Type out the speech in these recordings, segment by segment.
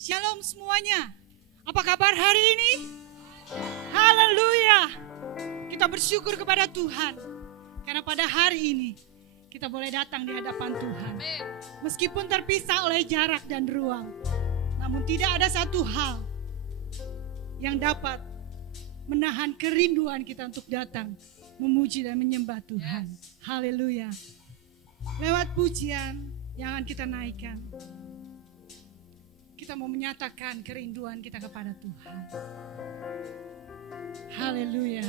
Shalom semuanya. Apa kabar hari ini? Haleluya. Kita bersyukur kepada Tuhan. Karena pada hari ini kita boleh datang di hadapan Tuhan. Meskipun terpisah oleh jarak dan ruang. Namun tidak ada satu hal yang dapat menahan kerinduan kita untuk datang memuji dan menyembah Tuhan. Haleluya. Lewat pujian yang akan kita naikkan, kita mau menyatakan kerinduan kita kepada Tuhan. Haleluya.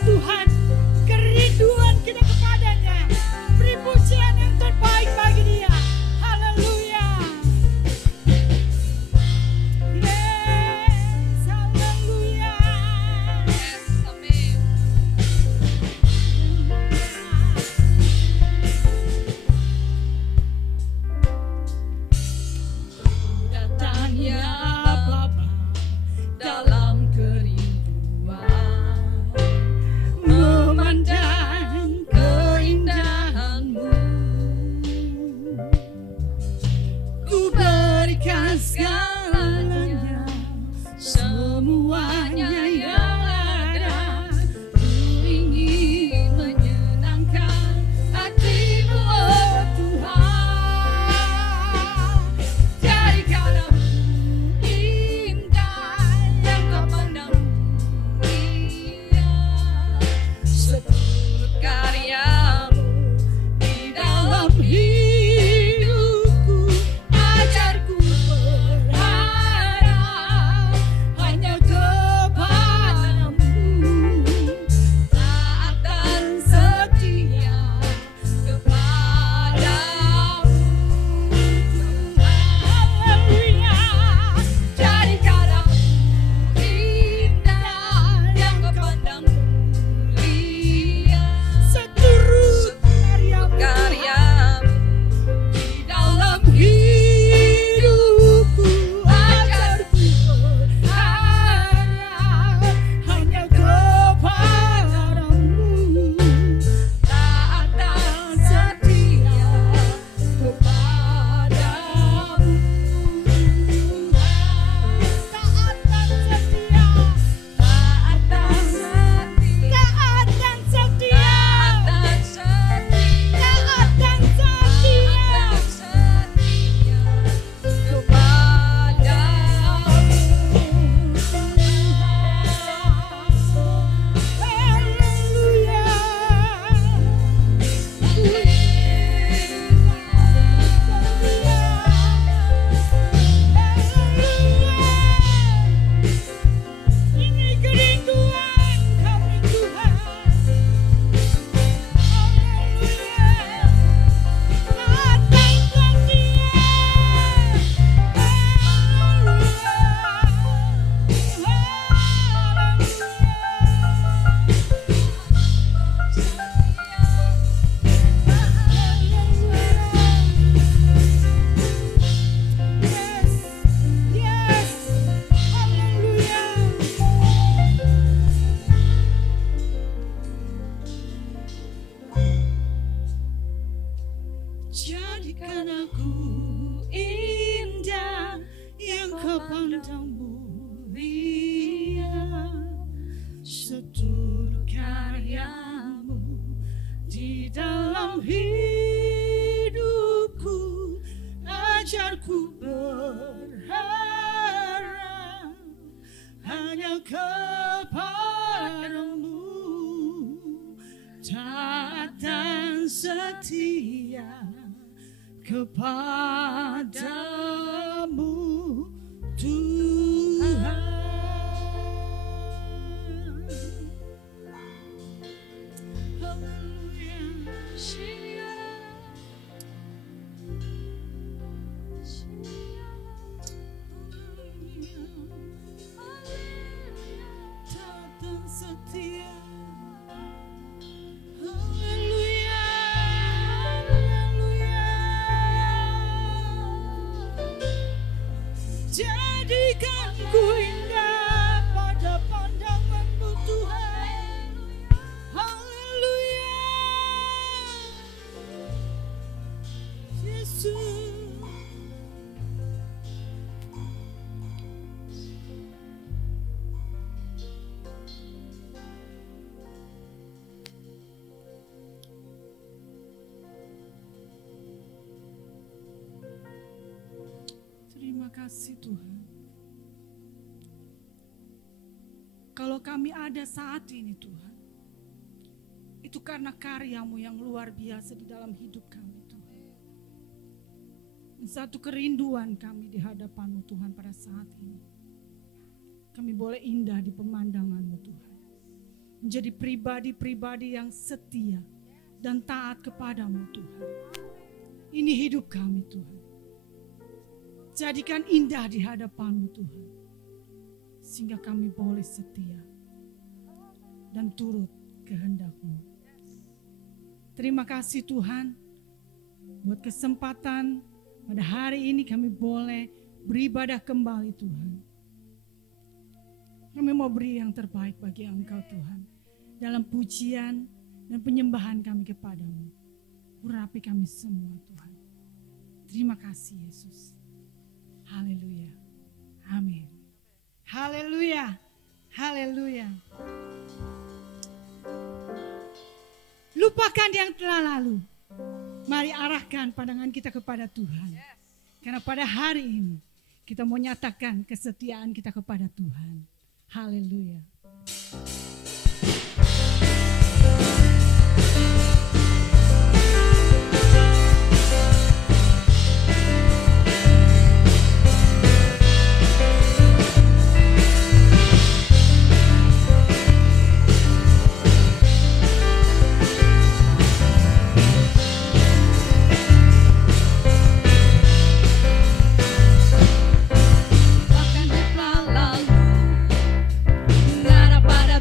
Tuhan, kerinduan kita kepadanya. Beri pujian yang terbaik. Jadikan aku indah yang kau pandang mulia, seturut karyamu di dalam hidupku. Ajarku berharap hanya kepadamu, taat dan setia kepadamu Tuhan. Setia, haleluya, haleluya. Jadikan ku indah pada pandanganmu Tuhan, haleluya, Yesus. Terima kasih Tuhan. Kalau kami ada saat ini Tuhan, itu karena karya-Mu yang luar biasa di dalam hidup kami Tuhan. Dan satu kerinduan kami di hadapan-Mu Tuhan pada saat ini. Kami boleh indah di pemandangan-Mu Tuhan. Menjadi pribadi-pribadi yang setia dan taat kepadamu Tuhan. Ini hidup kami Tuhan. Jadikan indah di hadapan-Mu Tuhan. Sehingga kami boleh setia dan turut kehendak-Mu. Terima kasih Tuhan buat kesempatan pada hari ini kami boleh beribadah kembali Tuhan. Kami mau beri yang terbaik bagi Engkau Tuhan. Dalam pujian dan penyembahan kami kepadamu. Urapi kami semua Tuhan. Terima kasih Yesus. Haleluya. Amin. Haleluya. Haleluya. Lupakan yang telah lalu. Mari arahkan pandangan kita kepada Tuhan. Karena pada hari ini kita mau nyatakan kesetiaan kita kepada Tuhan. Haleluya. Para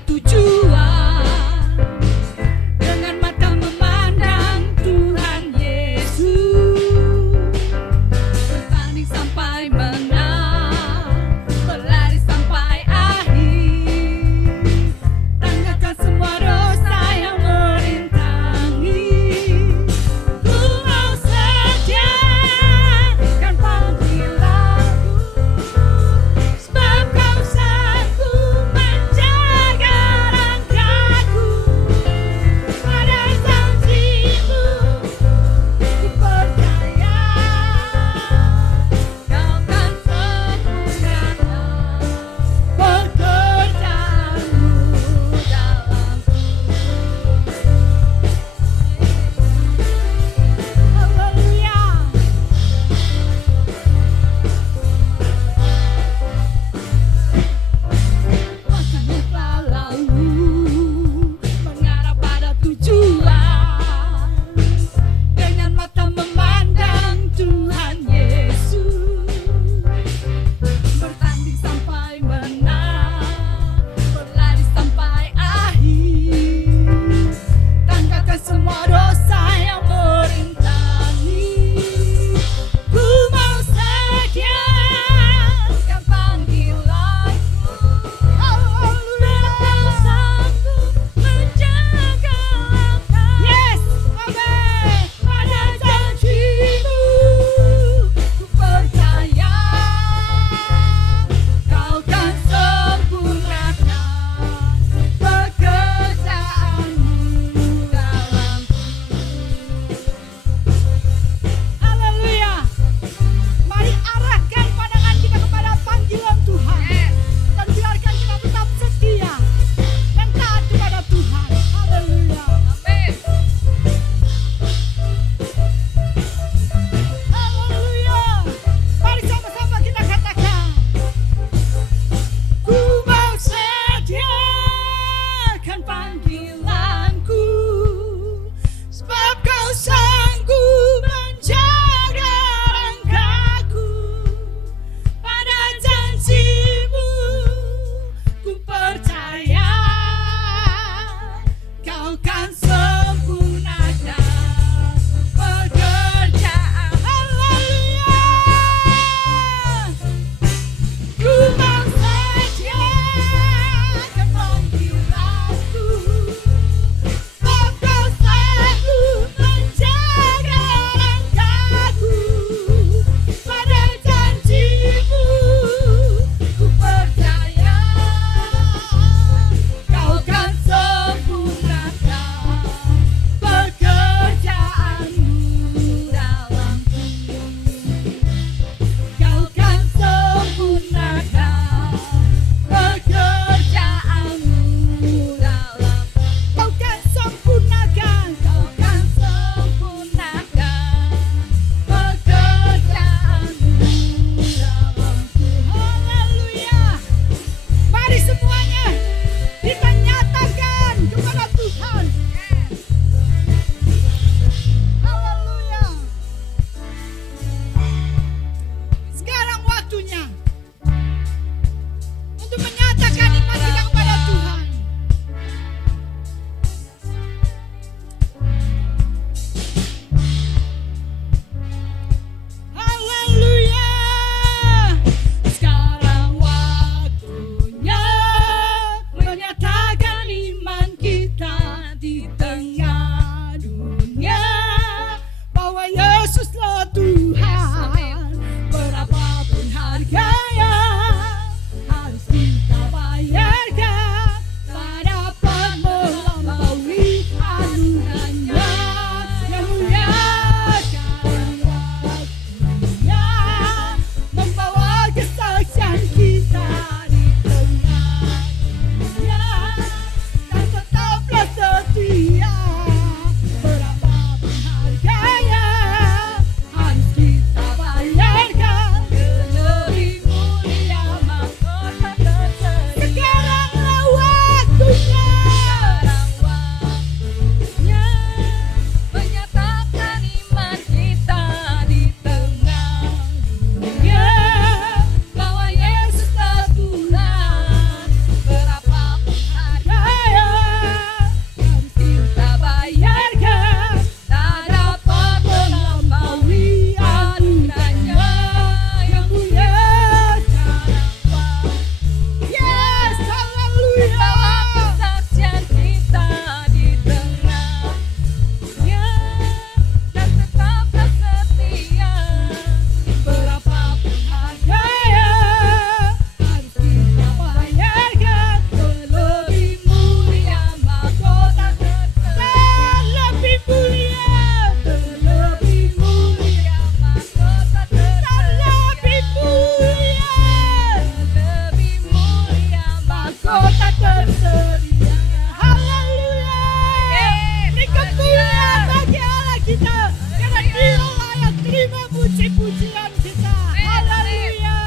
terima puji-pujian kita. Haleluya.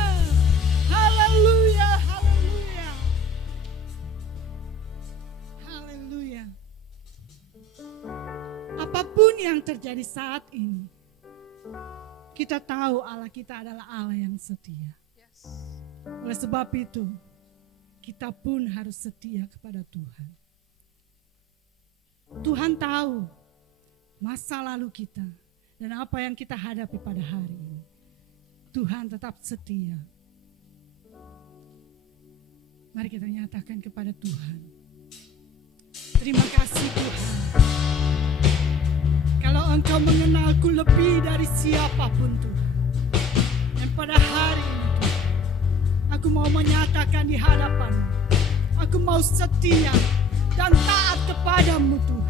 Haleluya. Haleluya. Haleluya. Apapun yang terjadi saat ini, kita tahu Allah kita adalah Allah yang setia. Oleh sebab itu, kita pun harus setia kepada Tuhan. Tuhan tahu masa lalu kita dan apa yang kita hadapi pada hari ini. Tuhan tetap setia. Mari kita nyatakan kepada Tuhan. Terima kasih Tuhan. Kalau Engkau mengenalku lebih dari siapapun Tuhan. Dan pada hari ini Tuhan, aku mau menyatakan di hadapan-Mu. Aku mau setia dan taat kepadamu Tuhan.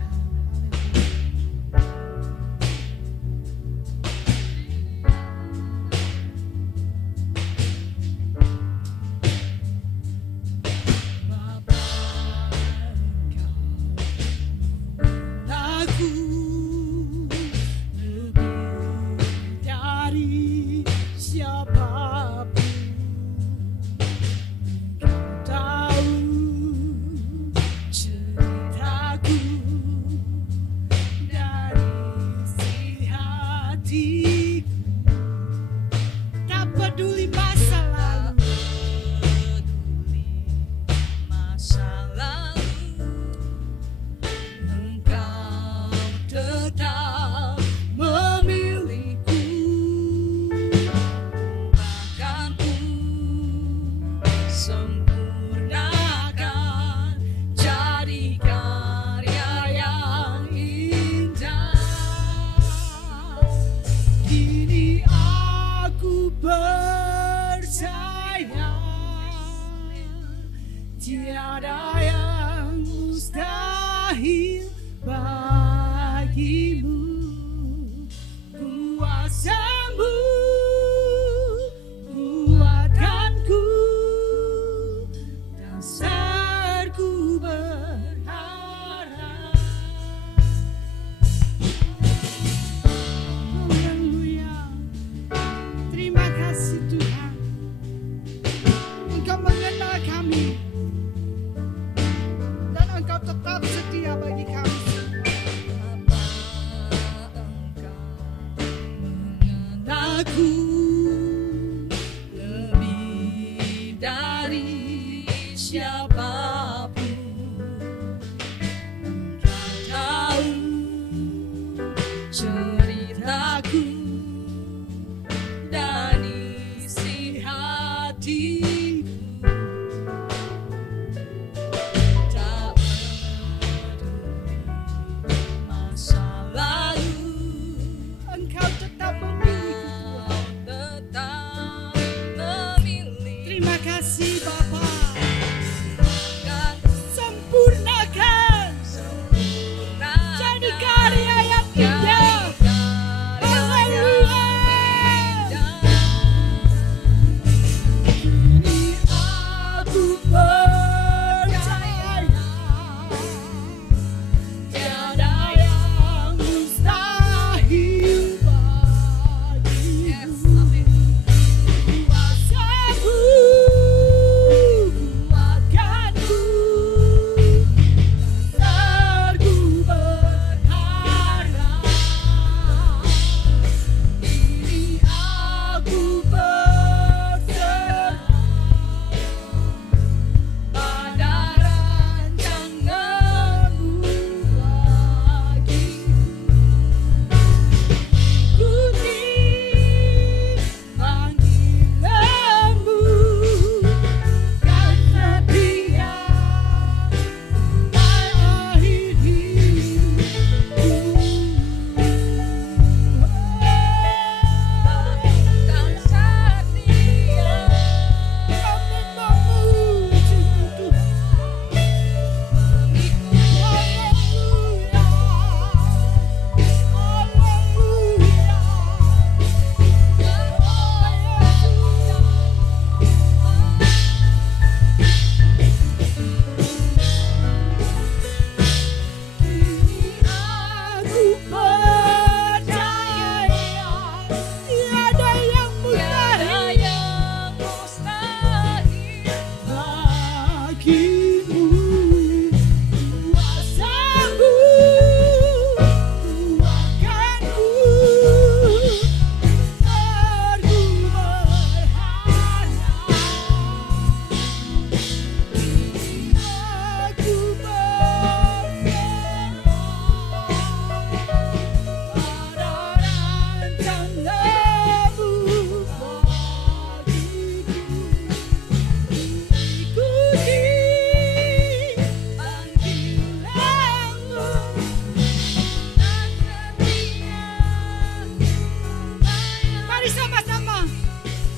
Mari sama-sama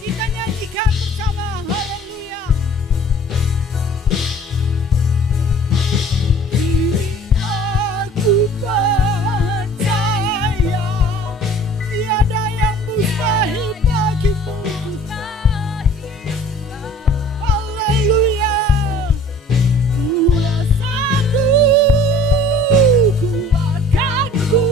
kita nyanyikan bersama. Haleluya. Aku percaya tiada yang mustahil bagimu. Haleluya. Kuasamu kuatkanku.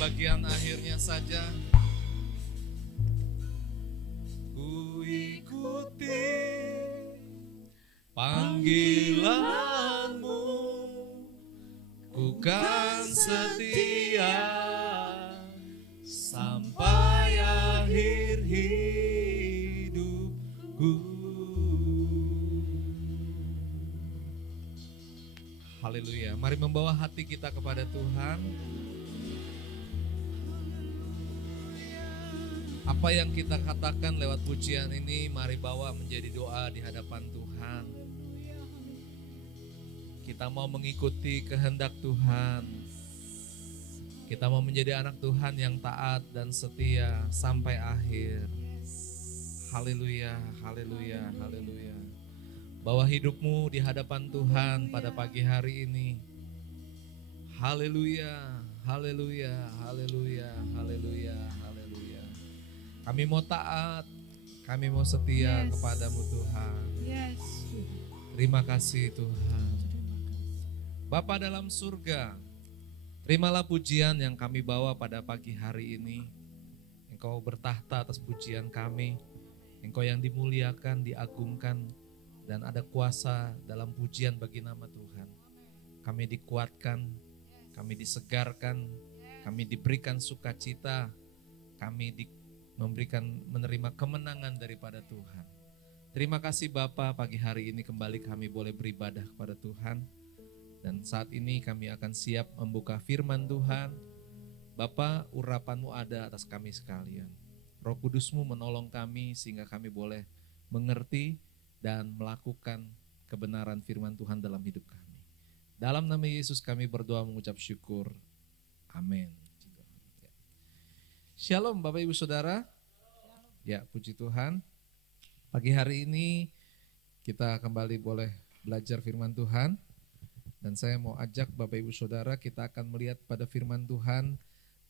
bagian akhirnya saja. Ku ikuti panggilanmu, ku kan setia sampai akhir hidupku. Haleluya. Mari membawa hati kita kepada Tuhan. Apa yang kita katakan lewat pujian ini, mari bawa menjadi doa di hadapan Tuhan. Kita mau mengikuti kehendak Tuhan. Kita mau menjadi anak Tuhan yang taat dan setia sampai akhir. Haleluya, haleluya, haleluya. Bawa hidupmu di hadapan Tuhan pada pagi hari ini. Haleluya, haleluya, haleluya, haleluya, haleluya. Kami mau taat, kami mau setia kepadamu Tuhan. Terima kasih Tuhan. Bapa dalam surga, terimalah pujian yang kami bawa pada pagi hari ini. Engkau bertahta atas pujian kami. Engkau yang dimuliakan, diagungkan, dan ada kuasa dalam pujian bagi nama Tuhan. Kami dikuatkan, kami disegarkan, kami diberikan sukacita, kami menerima kemenangan daripada Tuhan. Terima kasih Bapa, pagi hari ini kembali kami boleh beribadah kepada Tuhan. Dan saat ini kami akan siap membuka firman Tuhan. Bapa, urapan-Mu ada atas kami sekalian. Roh Kudus-Mu menolong kami sehingga kami boleh mengerti dan melakukan kebenaran firman Tuhan dalam hidup kami. Dalam nama Yesus kami berdoa mengucap syukur. Amin. Shalom Bapak Ibu Saudara. Ya, puji Tuhan. Pagi hari ini kita kembali boleh belajar firman Tuhan. Dan saya mau ajak Bapak Ibu Saudara, kita akan melihat pada firman Tuhan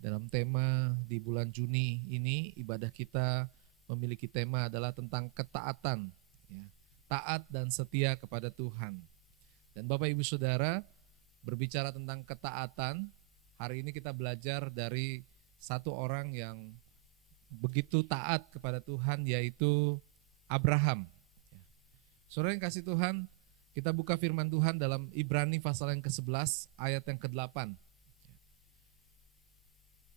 dalam tema di bulan Juni ini. Ibadah kita memiliki tema adalah tentang ketaatan. Ya, taat dan setia kepada Tuhan. Dan Bapak Ibu Saudara, berbicara tentang ketaatan, hari ini kita belajar dari satu orang yang begitu taat kepada Tuhan, yaitu Abraham. Saudara yang kasih Tuhan, kita buka firman Tuhan dalam Ibrani pasal yang ke-11 ayat yang ke-8.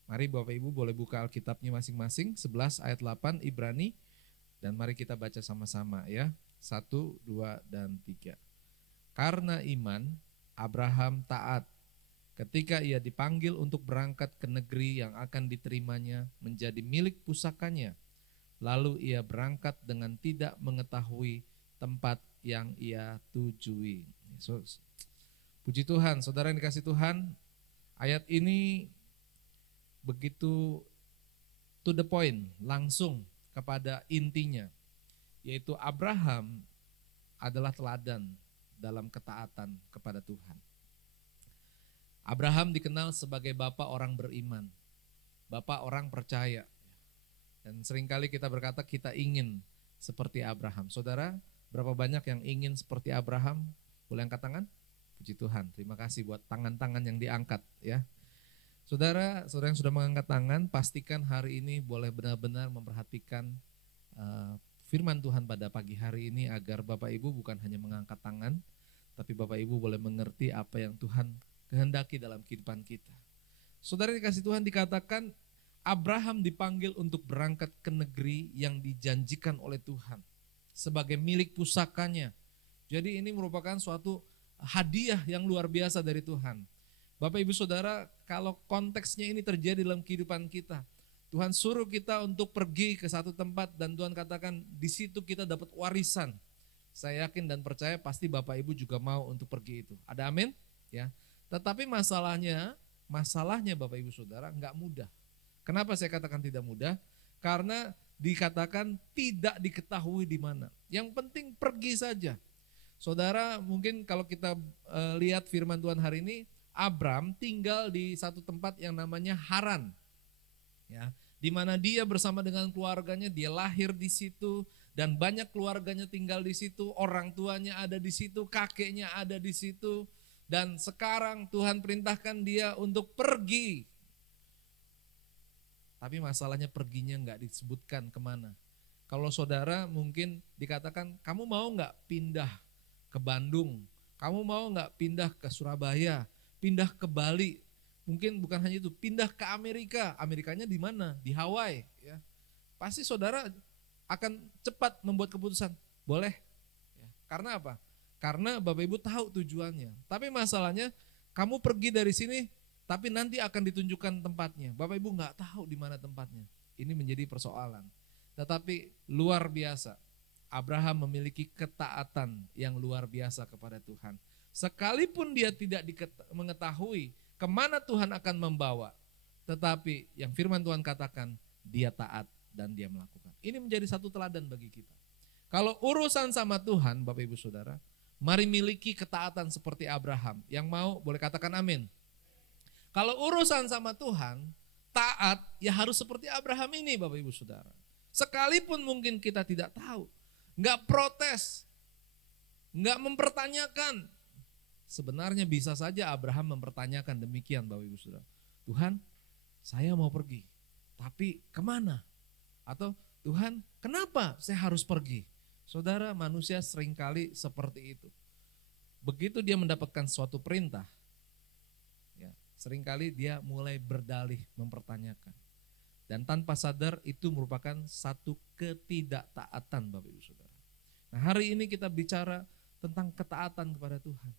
Mari Bapak Ibu boleh buka Alkitabnya masing-masing, 11 ayat 8 Ibrani, dan mari kita baca sama-sama ya. 1, 2, dan 3. Karena iman, Abraham taat ketika ia dipanggil untuk berangkat ke negeri yang akan diterimanya menjadi milik pusakanya. Lalu ia berangkat dengan tidak mengetahui tempat yang ia tujui. Puji Tuhan, saudara yang dikasih Tuhan, ayat ini begitu to the point, langsung kepada intinya, yaitu Abraham adalah teladan dalam ketaatan kepada Tuhan. Abraham dikenal sebagai bapak orang beriman, bapak orang percaya. Dan seringkali kita berkata kita ingin seperti Abraham. Saudara, berapa banyak yang ingin seperti Abraham? Boleh angkat tangan? Puji Tuhan, terima kasih buat tangan-tangan yang diangkat ya. Saudara yang sudah mengangkat tangan, pastikan hari ini boleh benar-benar memperhatikan firman Tuhan pada pagi hari ini agar Bapak Ibu bukan hanya mengangkat tangan, tapi Bapak Ibu boleh mengerti apa yang Tuhan kehendaki dalam kehidupan kita. Saudara dikasih Tuhan, dikatakan Abraham dipanggil untuk berangkat ke negeri yang dijanjikan oleh Tuhan sebagai milik pusakanya. Jadi ini merupakan suatu hadiah yang luar biasa dari Tuhan. Bapak Ibu Saudara, kalau konteksnya ini terjadi dalam kehidupan kita, Tuhan suruh kita untuk pergi ke satu tempat dan Tuhan katakan di situ kita dapat warisan. Saya yakin dan percaya pasti Bapak Ibu juga mau untuk pergi itu. Ada amin? Ya. Tetapi masalahnya Bapak Ibu Saudara nggak mudah. Kenapa saya katakan tidak mudah? Karena dikatakan tidak diketahui di mana. Yang penting pergi saja. Saudara, mungkin kalau kita lihat firman Tuhan hari ini, Abram tinggal di satu tempat yang namanya Haran, ya, di mana dia bersama dengan keluarganya, dia lahir di situ dan banyak keluarganya tinggal di situ, orang tuanya ada di situ, kakeknya ada di situ, dan sekarang Tuhan perintahkan dia untuk pergi. Tapi masalahnya perginya nggak disebutkan kemana. Kalau saudara mungkin dikatakan, kamu mau nggak pindah ke Bandung, kamu mau nggak pindah ke Surabaya, pindah ke Bali, mungkin bukan hanya itu, pindah ke Amerika. Amerikanya di mana? Di Hawaii. Ya. Pasti saudara akan cepat membuat keputusan, boleh. Ya. Karena apa? Karena Bapak Ibu tahu tujuannya. Tapi masalahnya, kamu pergi dari sini, tapi nanti akan ditunjukkan tempatnya. Bapak Ibu nggak tahu di mana tempatnya. Ini menjadi persoalan. Tetapi luar biasa, Abraham memiliki ketaatan yang luar biasa kepada Tuhan. Sekalipun dia tidak mengetahui kemana Tuhan akan membawa, tetapi yang firman Tuhan katakan, dia taat dan dia melakukan. Ini menjadi satu teladan bagi kita. Kalau urusan sama Tuhan, Bapak Ibu Saudara, mari miliki ketaatan seperti Abraham. Yang mau boleh katakan amin. Kalau urusan sama Tuhan, taat ya harus seperti Abraham ini, Bapak Ibu Saudara. Sekalipun mungkin kita tidak tahu, nggak protes, nggak mempertanyakan. Sebenarnya bisa saja Abraham mempertanyakan demikian, Bapak Ibu Saudara. Tuhan, saya mau pergi, tapi kemana? Atau Tuhan, kenapa saya harus pergi? Saudara, manusia seringkali seperti itu. Begitu dia mendapatkan suatu perintah, ya, seringkali dia mulai berdalih mempertanyakan. Dan tanpa sadar itu merupakan satu ketidaktaatan, Bapak Ibu Saudara. Nah, hari ini kita bicara tentang ketaatan kepada Tuhan.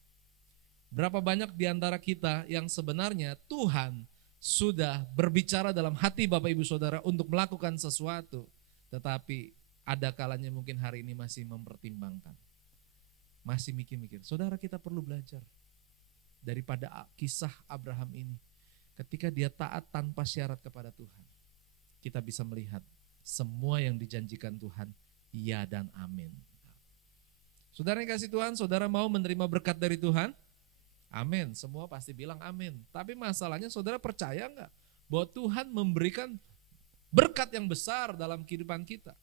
Berapa banyak di antara kita yang sebenarnya Tuhan sudah berbicara dalam hati Bapak Ibu Saudara untuk melakukan sesuatu, tetapi ada kalanya mungkin hari ini masih mempertimbangkan, masih mikir-mikir. Saudara, kita perlu belajar daripada kisah Abraham ini. Ketika dia taat tanpa syarat kepada Tuhan, kita bisa melihat semua yang dijanjikan Tuhan, ya dan amin. Saudara yang kasih Tuhan, saudara mau menerima berkat dari Tuhan? Amin, semua pasti bilang amin. Tapi masalahnya saudara percaya enggak bahwa Tuhan memberikan berkat yang besar dalam kehidupan kita?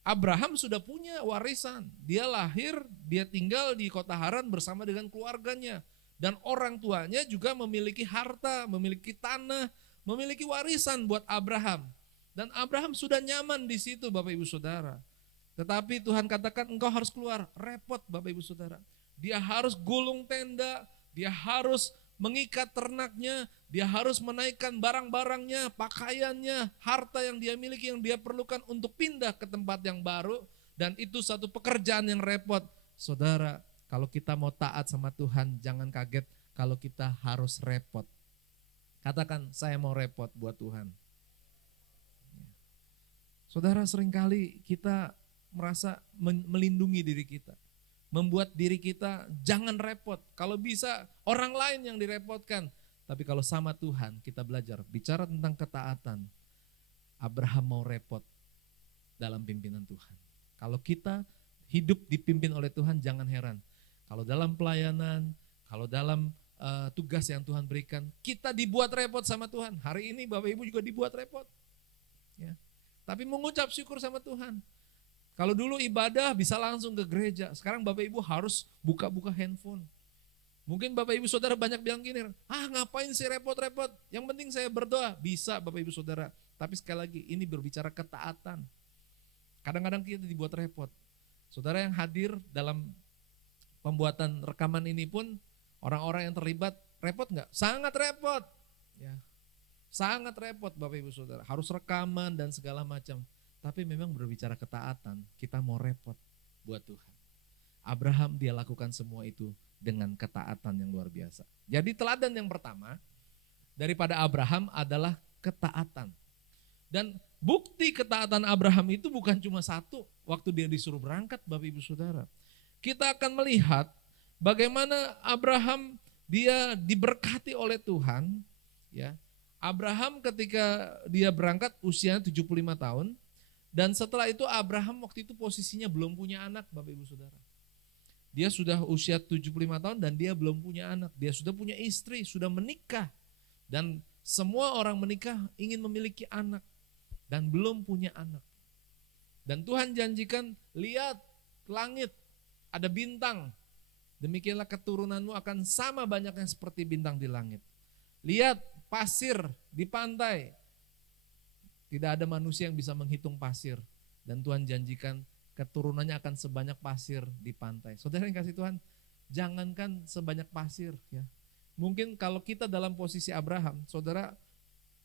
Abraham sudah punya warisan, dia lahir, dia tinggal di kota Haran bersama dengan keluarganya. Dan orang tuanya juga memiliki harta, memiliki tanah, memiliki warisan buat Abraham. Dan Abraham sudah nyaman di situ, Bapak Ibu Saudara. Tetapi Tuhan katakan engkau harus keluar, repot Bapak Ibu Saudara. Dia harus gulung tenda, dia harus mengikat ternaknya, dia harus menaikkan barang-barangnya, pakaiannya, harta yang dia miliki, yang dia perlukan untuk pindah ke tempat yang baru. Dan itu satu pekerjaan yang repot. Saudara, kalau kita mau taat sama Tuhan, jangan kaget kalau kita harus repot. Katakan, saya mau repot buat Tuhan. Saudara, seringkali kita merasa melindungi diri kita. Membuat diri kita jangan repot. Kalau bisa orang lain yang direpotkan. Tapi kalau sama Tuhan kita belajar. Bicara tentang ketaatan. Abraham mau repot. dalam pimpinan Tuhan. Kalau kita hidup dipimpin oleh Tuhan, jangan heran. Kalau dalam pelayanan, kalau dalam tugas yang Tuhan berikan, kita dibuat repot sama Tuhan. Hari ini Bapak Ibu juga dibuat repot. Ya. Tapi mengucap syukur sama Tuhan. Kalau dulu ibadah bisa langsung ke gereja, sekarang Bapak Ibu harus buka-buka handphone. Mungkin Bapak Ibu Saudara banyak bilang gini, ngapain sih repot-repot, yang penting saya berdoa. Bisa Bapak Ibu Saudara, tapi sekali lagi ini berbicara ketaatan. Kadang-kadang kita dibuat repot. Saudara yang hadir dalam pembuatan rekaman ini pun, orang-orang yang terlibat, repot nggak? Sangat repot. Ya. Sangat repot Bapak Ibu Saudara, harus rekaman dan segala macam. Tapi memang berbicara ketaatan, kita mau repot buat Tuhan. Abraham dia lakukan semua itu dengan ketaatan yang luar biasa. Jadi teladan yang pertama daripada Abraham adalah ketaatan. Dan bukti ketaatan Abraham itu bukan cuma satu waktu dia disuruh berangkat Bapak Ibu Saudara. Kita akan melihat bagaimana Abraham dia diberkati oleh Tuhan. Ya. Abraham ketika dia berangkat usianya 75 tahun. Dan setelah itu Abraham waktu itu posisinya belum punya anak Bapak Ibu Saudara. Dia sudah usia 75 tahun dan dia belum punya anak. Dia sudah punya istri, sudah menikah. Dan semua orang menikah ingin memiliki anak. Dan belum punya anak. Dan Tuhan janjikan, lihat langit, ada bintang. Demikianlah keturunanmu akan sama banyaknya seperti bintang di langit. Lihat pasir di pantai. Tidak ada manusia yang bisa menghitung pasir. Dan Tuhan janjikan keturunannya akan sebanyak pasir di pantai. Saudara yang kasih Tuhan, jangankan sebanyak pasir. Ya. Mungkin kalau kita dalam posisi Abraham, saudara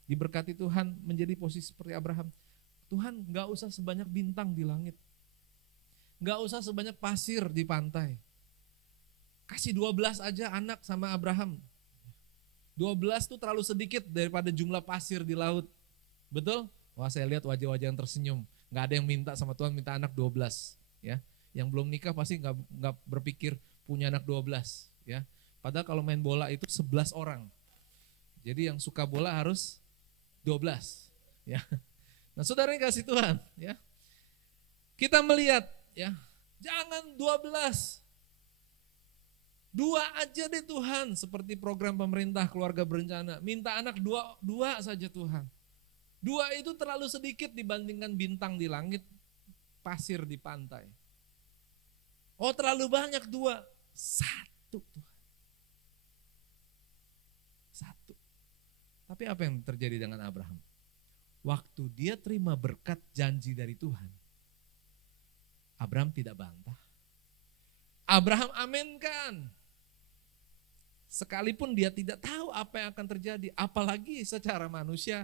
diberkati Tuhan menjadi posisi seperti Abraham. Tuhan gak usah sebanyak bintang di langit. Gak usah sebanyak pasir di pantai. Kasih 12 aja anak sama Abraham. 12 tuh terlalu sedikit daripada jumlah pasir di laut. Betul? Wah saya lihat wajah-wajah yang tersenyum. Gak ada yang minta sama Tuhan minta anak 12. Ya. Yang belum nikah pasti gak berpikir punya anak 12. Ya. Padahal kalau main bola itu 11 orang. Jadi yang suka bola harus 12. Ya. Nah saudara yang kasih Tuhan. Ya. Kita melihat. Ya. Jangan 12. 2 aja deh Tuhan. Seperti program pemerintah keluarga berencana. Minta anak 2 saja Tuhan. 2 itu terlalu sedikit dibandingkan bintang di langit, pasir di pantai. Oh terlalu banyak 2, 1 Tuhan. 1. Tapi apa yang terjadi dengan Abraham? Waktu dia terima berkat janji dari Tuhan, Abraham tidak bantah. Abraham aminkan. Sekalipun dia tidak tahu apa yang akan terjadi, apalagi secara manusia,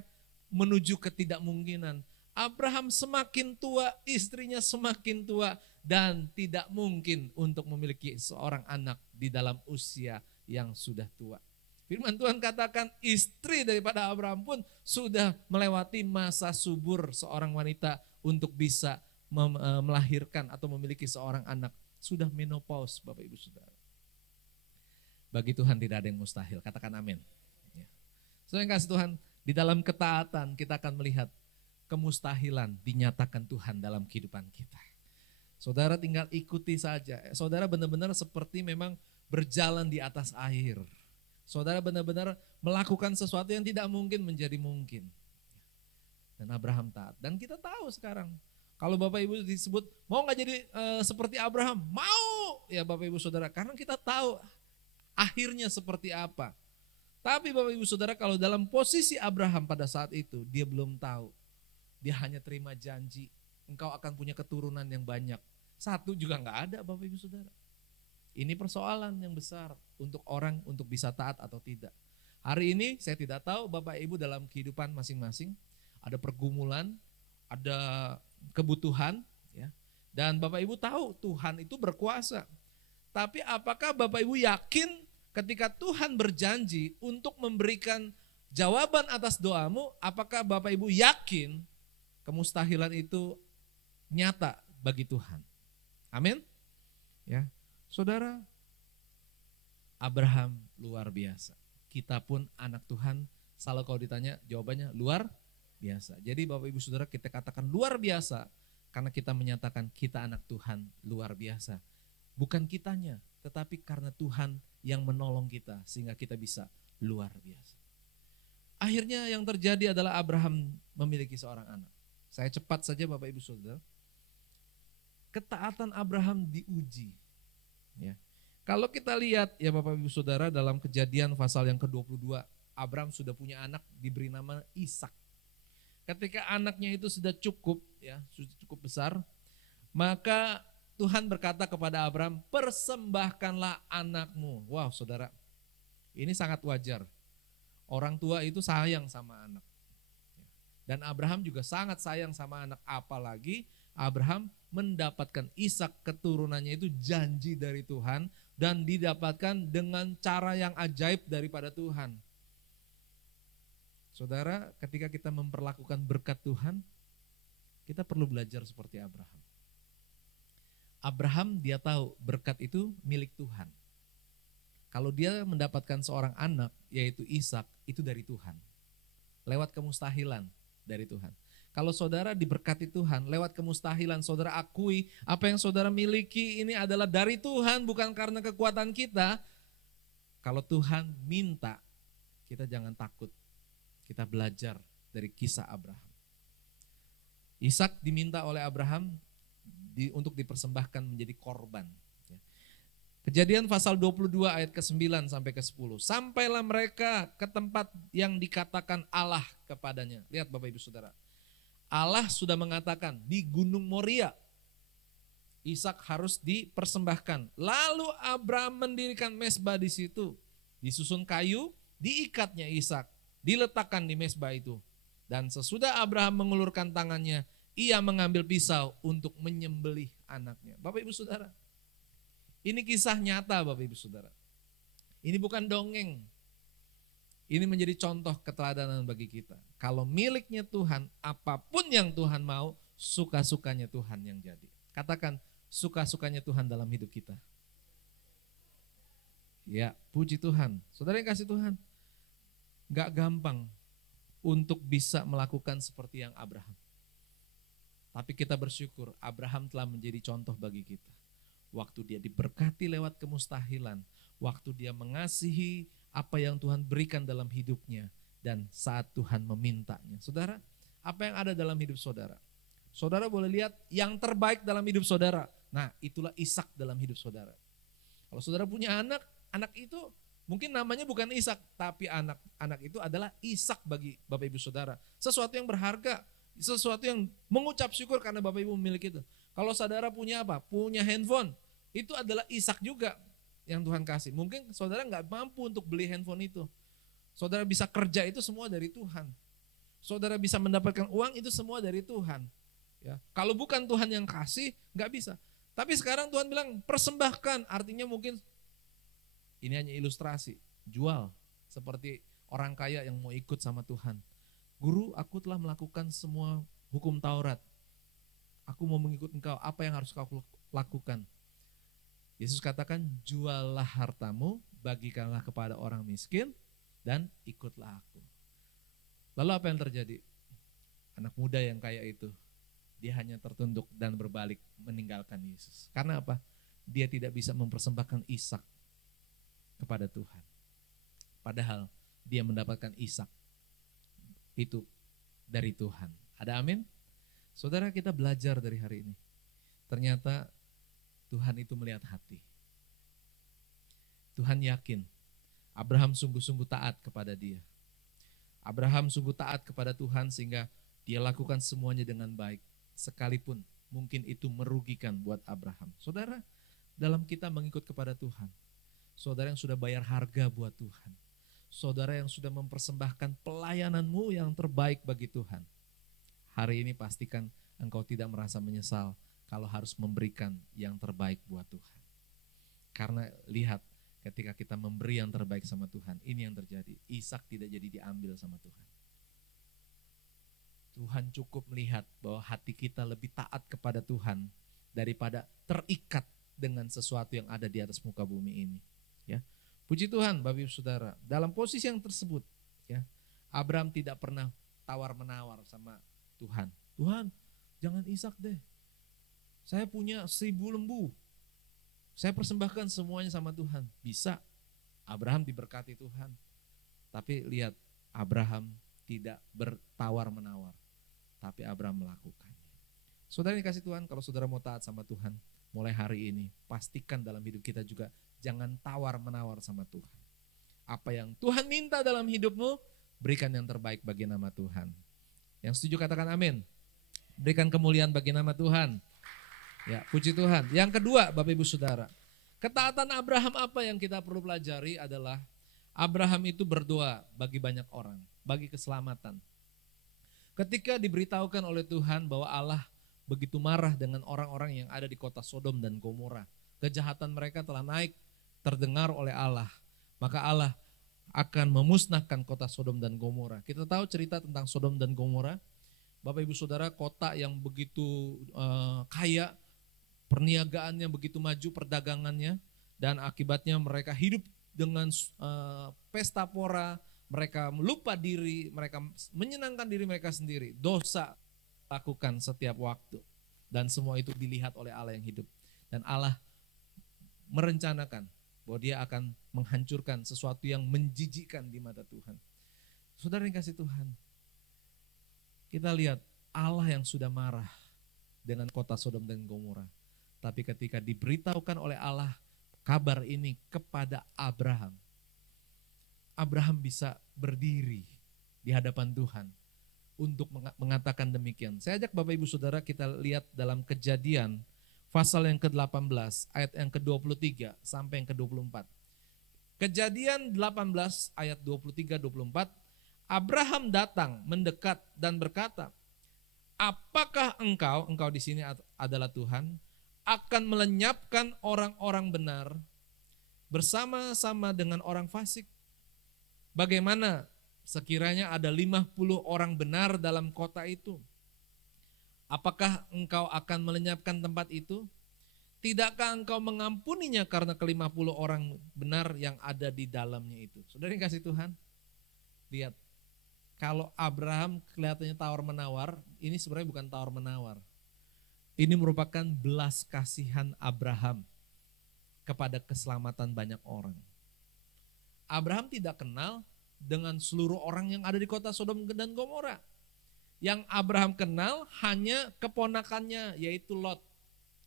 menuju ketidakmungkinan. Abraham semakin tua, istrinya semakin tua, dan tidak mungkin untuk memiliki seorang anak di dalam usia yang sudah tua. Firman Tuhan katakan istri daripada Abraham pun sudah melewati masa subur seorang wanita untuk bisa melahirkan atau memiliki seorang anak. Sudah menopause Bapak Ibu Saudara. Bagi Tuhan tidak ada yang mustahil, katakan amin. Saudara yang kasih Tuhan, di dalam ketaatan kita akan melihat kemustahilan dinyatakan Tuhan dalam kehidupan kita. Saudara tinggal ikuti saja. Saudara benar-benar seperti memang berjalan di atas air. Saudara benar-benar melakukan sesuatu yang tidak mungkin menjadi mungkin. Dan Abraham taat. Dan kita tahu sekarang, kalau Bapak Ibu disebut, mau gak jadi seperti Abraham? Mau ya Bapak Ibu Saudara, karena kita tahu akhirnya seperti apa. Tapi Bapak Ibu Saudara kalau dalam posisi Abraham pada saat itu, dia belum tahu. Dia hanya terima janji, engkau akan punya keturunan yang banyak. 1 juga gak ada Bapak Ibu Saudara. Ini persoalan yang besar untuk orang untuk bisa taat atau tidak. Hari ini saya tidak tahu Bapak Ibu dalam kehidupan masing-masing, ada pergumulan, ada kebutuhan. Ya. Dan Bapak Ibu tahu Tuhan itu berkuasa. Tapi apakah Bapak Ibu yakin ketika Tuhan berjanji untuk memberikan jawaban atas doamu, apakah Bapak Ibu yakin kemustahilan itu nyata bagi Tuhan? Amin. Ya. Saudara, Abraham luar biasa. Kita pun anak Tuhan, selalu kalau ditanya jawabannya luar biasa. Jadi Bapak Ibu Saudara kita katakan luar biasa Karena kita menyatakan kita anak Tuhan luar biasa. Bukan kitanya, tetapi karena Tuhan yang menolong kita sehingga kita bisa luar biasa. Akhirnya yang terjadi adalah Abraham memiliki seorang anak. Saya cepat saja Bapak Ibu Saudara. Ketaatan Abraham diuji. Ya. Kalau kita lihat ya Bapak Ibu Saudara dalam Kejadian pasal yang ke-22, Abraham sudah punya anak diberi nama Ishak. Ketika anaknya itu sudah cukup besar, maka Tuhan berkata kepada Abraham, persembahkanlah anakmu. Wow saudara, ini sangat wajar. Orang tua itu sayang sama anak. Dan Abraham juga sangat sayang sama anak. Apalagi Abraham mendapatkan Ishak, keturunannya itu janji dari Tuhan. Dan didapatkan dengan cara yang ajaib daripada Tuhan. Saudara, ketika kita memperlakukan berkat Tuhan, kita perlu belajar seperti Abraham. Abraham dia tahu berkat itu milik Tuhan. Kalau dia mendapatkan seorang anak, yaitu Ishak, itu dari Tuhan. Lewat kemustahilan dari Tuhan. Kalau saudara diberkati Tuhan, lewat kemustahilan saudara akui apa yang saudara miliki ini adalah dari Tuhan, bukan karena kekuatan kita. Kalau Tuhan minta, kita jangan takut. Kita belajar dari kisah Abraham. Ishak diminta oleh Abraham untuk dipersembahkan menjadi korban. Kejadian pasal 22 ayat ke-9 sampai ke-10. Sampailah mereka ke tempat yang dikatakan Allah kepadanya. Lihat Bapak Ibu Saudara. Allah sudah mengatakan di Gunung Moria, Ishak harus dipersembahkan. Lalu Abraham mendirikan mezbah di situ. Disusun kayu, diikatnya Ishak. Diletakkan di mezbah itu. Dan sesudah Abraham mengulurkan tangannya, ia mengambil pisau untuk menyembelih anaknya. Bapak Ibu Saudara, ini kisah nyata Bapak Ibu Saudara. Ini bukan dongeng. Ini menjadi contoh keteladanan bagi kita. Kalau miliknya Tuhan, apapun yang Tuhan mau, suka-sukanya Tuhan yang jadi. Katakan, suka-sukanya Tuhan dalam hidup kita. Ya, puji Tuhan. Saudara yang kasih Tuhan, gak gampang untuk bisa melakukan seperti yang Abraham. Tapi kita bersyukur Abraham telah menjadi contoh bagi kita. Waktu dia diberkati lewat kemustahilan, waktu dia mengasihi apa yang Tuhan berikan dalam hidupnya, dan saat Tuhan memintanya. Saudara, apa yang ada dalam hidup saudara? Saudara boleh lihat yang terbaik dalam hidup saudara. Nah, itulah Ishak dalam hidup saudara. Kalau saudara punya anak, anak itu mungkin namanya bukan Ishak, tapi anak itu adalah Ishak bagi Bapak Ibu Saudara. Sesuatu yang berharga, sesuatu yang mengucap syukur karena Bapak Ibu memiliki itu. Kalau saudara punya apa? Punya handphone, itu adalah Ishak juga yang Tuhan kasih. Mungkin saudara nggak mampu untuk beli handphone itu. Saudara bisa kerja itu semua dari Tuhan. Saudara bisa mendapatkan uang itu semua dari Tuhan. Ya, kalau bukan Tuhan yang kasih, nggak bisa. Tapi sekarang Tuhan bilang persembahkan, artinya mungkin ini hanya ilustrasi, jual. Seperti orang kaya yang mau ikut sama Tuhan. Guru, aku telah melakukan semua hukum Taurat. Aku mau mengikut engkau, apa yang harus kau lakukan? Yesus katakan, juallah hartamu, bagikanlah kepada orang miskin, dan ikutlah aku. Lalu apa yang terjadi? Anak muda yang kaya itu, dia hanya tertunduk dan berbalik meninggalkan Yesus. Karena apa? Dia tidak bisa mempersembahkan Ishak kepada Tuhan. Padahal dia mendapatkan Ishak itu dari Tuhan. Ada amin? Saudara, kita belajar dari hari ini. Ternyata Tuhan itu melihat hati. Tuhan yakin Abraham sungguh-sungguh taat kepada dia. Abraham sungguh taat kepada Tuhan sehingga dia lakukan semuanya dengan baik. Sekalipun mungkin itu merugikan buat Abraham. Saudara, dalam kita mengikut kepada Tuhan, saudara yang sudah bayar harga buat Tuhan, saudara yang sudah mempersembahkan pelayananmu yang terbaik bagi Tuhan, hari ini pastikan engkau tidak merasa menyesal kalau harus memberikan yang terbaik buat Tuhan. Karena lihat, ketika kita memberi yang terbaik sama Tuhan, ini yang terjadi. Ishak tidak jadi diambil sama Tuhan. Tuhan cukup melihat bahwa hati kita lebih taat kepada Tuhan daripada terikat dengan sesuatu yang ada di atas muka bumi ini. Ya, puji Tuhan, Bapak Ibu Saudara. Dalam posisi yang tersebut, ya, Abraham tidak pernah tawar menawar sama Tuhan. Tuhan, jangan Ishak deh. Saya punya 1000 lembu. Saya persembahkan semuanya sama Tuhan. Bisa. Abraham diberkati Tuhan. Tapi lihat, Abraham tidak bertawar-menawar. Tapi Abraham melakukannya. Saudara yang dikasih Tuhan, kalau saudara mau taat sama Tuhan, mulai hari ini, pastikan dalam hidup kita juga jangan tawar-menawar sama Tuhan. Apa yang Tuhan minta dalam hidupmu, berikan yang terbaik bagi nama Tuhan. Yang setuju katakan amin. Berikan kemuliaan bagi nama Tuhan. Ya, puji Tuhan. Yang kedua, Bapak Ibu Saudara, ketaatan Abraham apa yang kita perlu pelajari adalah Abraham itu berdoa bagi banyak orang, bagi keselamatan. Ketika diberitahukan oleh Tuhan bahwa Allah begitu marah dengan orang-orang yang ada di kota Sodom dan Gomora, kejahatan mereka telah naik, terdengar oleh Allah, maka Allah akan memusnahkan kota Sodom dan Gomora. Kita tahu cerita tentang Sodom dan Gomora, Bapak Ibu Saudara, kota yang begitu kaya, perniagaannya begitu maju, perdagangannya, dan akibatnya mereka hidup dengan pesta pora, mereka lupa diri, mereka menyenangkan diri mereka sendiri, dosa lakukan setiap waktu, dan semua itu dilihat oleh Allah yang hidup. Dan Allah merencanakan bahwa dia akan menghancurkan sesuatu yang menjijikkan di mata Tuhan. Saudara yang kasih Tuhan, kita lihat Allah yang sudah marah dengan kota Sodom dan Gomora. Tapi ketika diberitahukan oleh Allah kabar ini kepada Abraham, Abraham bisa berdiri di hadapan Tuhan untuk mengatakan demikian. Saya ajak Bapak Ibu Saudara kita lihat dalam Kejadian pasal yang ke-18 ayat yang ke-23 sampai yang ke-24. Kejadian 18 ayat 23-24, Abraham datang mendekat dan berkata, apakah engkau di sini adalah Tuhan, akan melenyapkan orang-orang benar bersama-sama dengan orang fasik? Bagaimana sekiranya ada 50 orang benar dalam kota itu? Apakah engkau akan melenyapkan tempat itu? Tidakkah engkau mengampuninya karena ke-50 orang benar yang ada di dalamnya itu? Saudara yang kasih Tuhan, lihat, kalau Abraham kelihatannya tawar-menawar, ini sebenarnya bukan tawar-menawar. Ini merupakan belas kasihan Abraham kepada keselamatan banyak orang. Abraham tidak kenal dengan seluruh orang yang ada di kota Sodom dan Gomora. Yang Abraham kenal hanya keponakannya, yaitu Lot,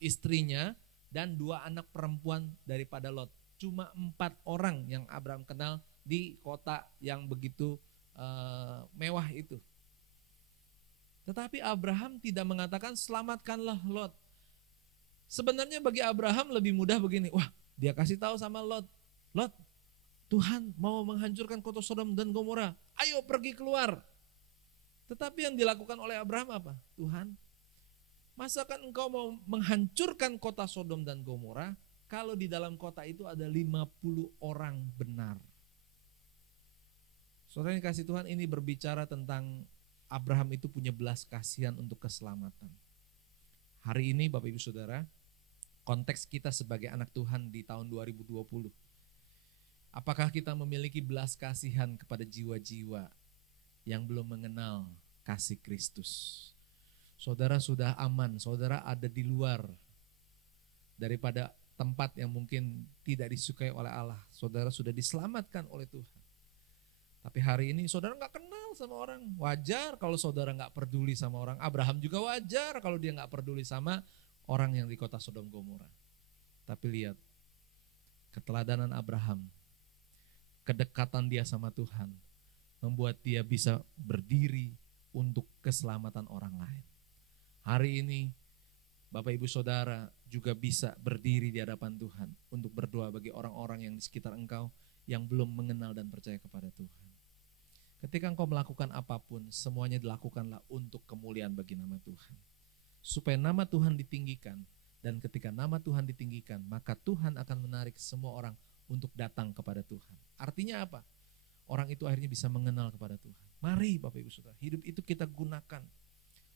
istrinya, dan 2 anak perempuan daripada Lot. Cuma 4 orang yang Abraham kenal di kota yang begitu mewah itu. Tetapi Abraham tidak mengatakan selamatkanlah Lot. Sebenarnya bagi Abraham lebih mudah begini, wah dia kasih tahu sama Lot, Lot, Tuhan mau menghancurkan kota Sodom dan Gomora, ayo pergi keluar. Tetapi yang dilakukan oleh Abraham apa? Tuhan, masakan engkau mau menghancurkan kota Sodom dan Gomora kalau di dalam kota itu ada 50 orang benar? Saudara yang kasih Tuhan, ini berbicara tentang Abraham itu punya belas kasihan untuk keselamatan. Hari ini Bapak Ibu Saudara, konteks kita sebagai anak Tuhan di tahun 2020. Apakah kita memiliki belas kasihan kepada jiwa-jiwa yang belum mengenal kasih Kristus? Saudara sudah aman, saudara ada di luar daripada tempat yang mungkin tidak disukai oleh Allah. Saudara sudah diselamatkan oleh Tuhan. Tapi hari ini saudara gak kenal sama orang. Wajar kalau saudara gak peduli sama orang. Abraham juga wajar kalau dia gak peduli sama orang yang di kota Sodom Gomora. Tapi lihat, keteladanan Abraham, kedekatan dia sama Tuhan, membuat dia bisa berdiri untuk keselamatan orang lain. Hari ini Bapak Ibu Saudara juga bisa berdiri di hadapan Tuhan untuk berdoa bagi orang-orang yang di sekitar engkau yang belum mengenal dan percaya kepada Tuhan. Ketika engkau melakukan apapun, semuanya dilakukanlah untuk kemuliaan bagi nama Tuhan. Supaya nama Tuhan ditinggikan, dan ketika nama Tuhan ditinggikan, maka Tuhan akan menarik semua orang untuk datang kepada Tuhan. Artinya apa? Orang itu akhirnya bisa mengenal kepada Tuhan. Mari Bapak Ibu Saudara, hidup itu kita gunakan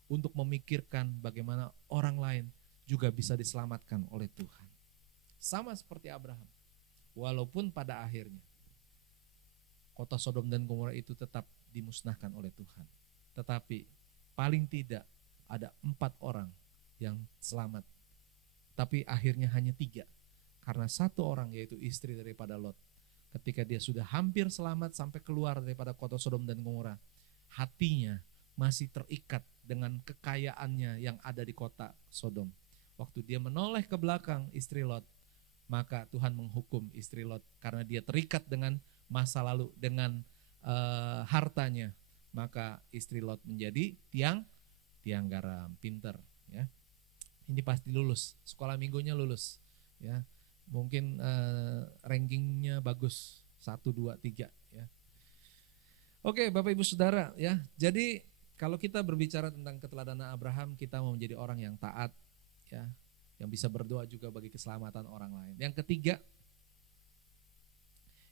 untuk memikirkan bagaimana orang lain juga bisa diselamatkan oleh Tuhan. Sama seperti Abraham. Walaupun pada akhirnya kota Sodom dan Gomora itu tetap dimusnahkan oleh Tuhan. Tetapi paling tidak ada 4 orang yang selamat tapi akhirnya hanya 3. Karena satu orang, yaitu istri daripada Lot. Ketika dia sudah hampir selamat sampai keluar daripada kota Sodom dan Gomora, hatinya masih terikat dengan kekayaannya yang ada di kota Sodom. Waktu dia menoleh ke belakang istri Lot, maka Tuhan menghukum istri Lot karena dia terikat dengan masa lalu, dengan hartanya. Maka istri Lot menjadi tiang garam, pinter, ya. Ini pasti lulus, sekolah minggunya lulus, ya. Mungkin rankingnya bagus, 1, 2, 3, ya. Oke, Bapak Ibu Saudara, ya. Jadi kalau kita berbicara tentang keteladanan Abraham, kita mau menjadi orang yang taat, ya, yang bisa berdoa juga bagi keselamatan orang lain.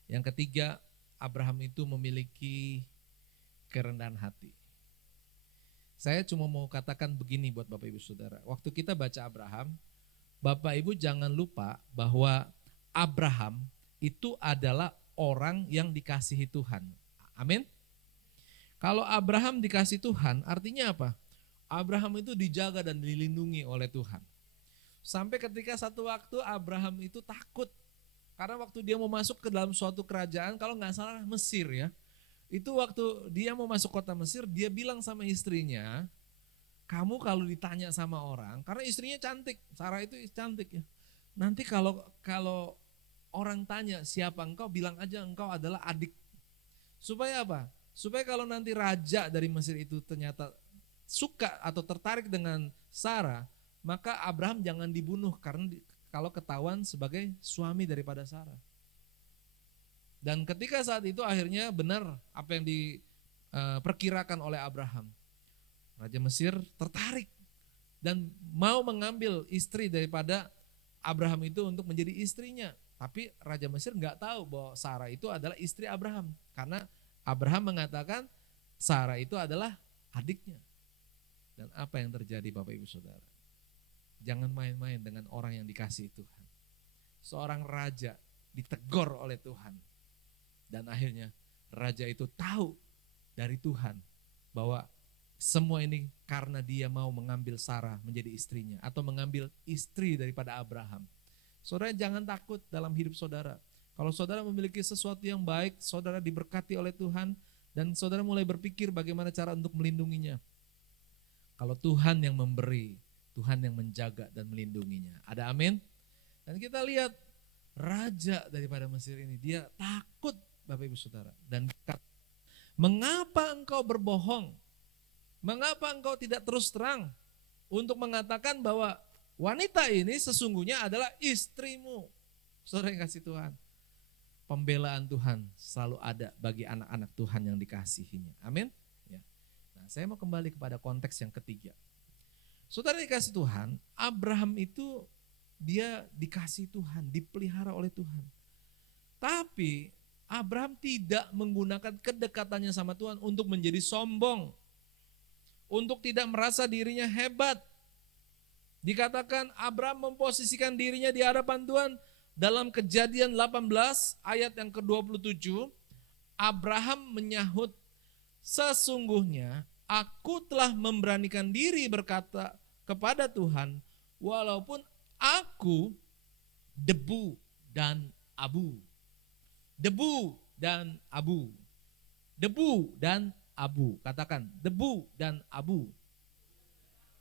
Yang ketiga, Abraham itu memiliki kerendahan hati. Saya cuma mau katakan begini buat Bapak Ibu Saudara. Waktu kita baca Abraham, Bapak Ibu jangan lupa bahwa Abraham itu adalah orang yang dikasihi Tuhan. Amin. Kalau Abraham dikasih Tuhan, artinya apa? Abraham itu dijaga dan dilindungi oleh Tuhan. Sampai ketika satu waktu Abraham itu takut. Karena waktu dia mau masuk ke dalam suatu kerajaan, kalau nggak salah Mesir, ya. Itu waktu dia mau masuk kota Mesir, dia bilang sama istrinya, kamu kalau ditanya sama orang, karena istrinya cantik, Sarah itu cantik, ya. Nanti kalau orang tanya siapa engkau, bilang aja engkau adalah adik. Supaya apa? Supaya kalau nanti raja dari Mesir itu ternyata suka atau tertarik dengan Sarah, maka Abraham jangan dibunuh karena kalau ketahuan sebagai suami daripada Sarah. Dan ketika saat itu akhirnya benar apa yang diperkirakan oleh Abraham. Raja Mesir tertarik dan mau mengambil istri daripada Abraham itu untuk menjadi istrinya. Tapi Raja Mesir nggak tahu bahwa Sarah itu adalah istri Abraham. Karena Abraham mengatakan Sarah itu adalah adiknya. Dan apa yang terjadi Bapak Ibu Saudara? Jangan main-main dengan orang yang dikasihi Tuhan. Seorang raja ditegur oleh Tuhan. Dan akhirnya raja itu tahu dari Tuhan bahwa semua ini karena dia mau mengambil Sarah menjadi istrinya atau mengambil istri daripada Abraham. Saudara jangan takut dalam hidup saudara. Kalau saudara memiliki sesuatu yang baik, saudara diberkati oleh Tuhan dan saudara mulai berpikir bagaimana cara untuk melindunginya. Kalau Tuhan yang memberi, Tuhan yang menjaga dan melindunginya. Ada amin? Dan kita lihat raja daripada Mesir ini, dia takut Bapak Ibu Saudara. Dan mengapa engkau berbohong? Mengapa engkau tidak terus terang untuk mengatakan bahwa wanita ini sesungguhnya adalah istrimu? Saudara yang kasih Tuhan, pembelaan Tuhan selalu ada bagi anak-anak Tuhan yang dikasihinya. Amin. Ya. Nah, saya mau kembali kepada konteks yang ketiga. Saudara dikasih Tuhan, Abraham itu dia dikasih Tuhan, dipelihara oleh Tuhan. Tapi Abraham tidak menggunakan kedekatannya sama Tuhan untuk menjadi sombong. Untuk tidak merasa dirinya hebat. Dikatakan Abraham memposisikan dirinya di hadapan Tuhan. Dalam Kejadian 18 ayat yang ke-27, Abraham menyahut, sesungguhnya aku telah memberanikan diri berkata kepada Tuhan, walaupun aku debu dan abu. Debu dan abu. Debu dan abu. Katakan, debu dan abu.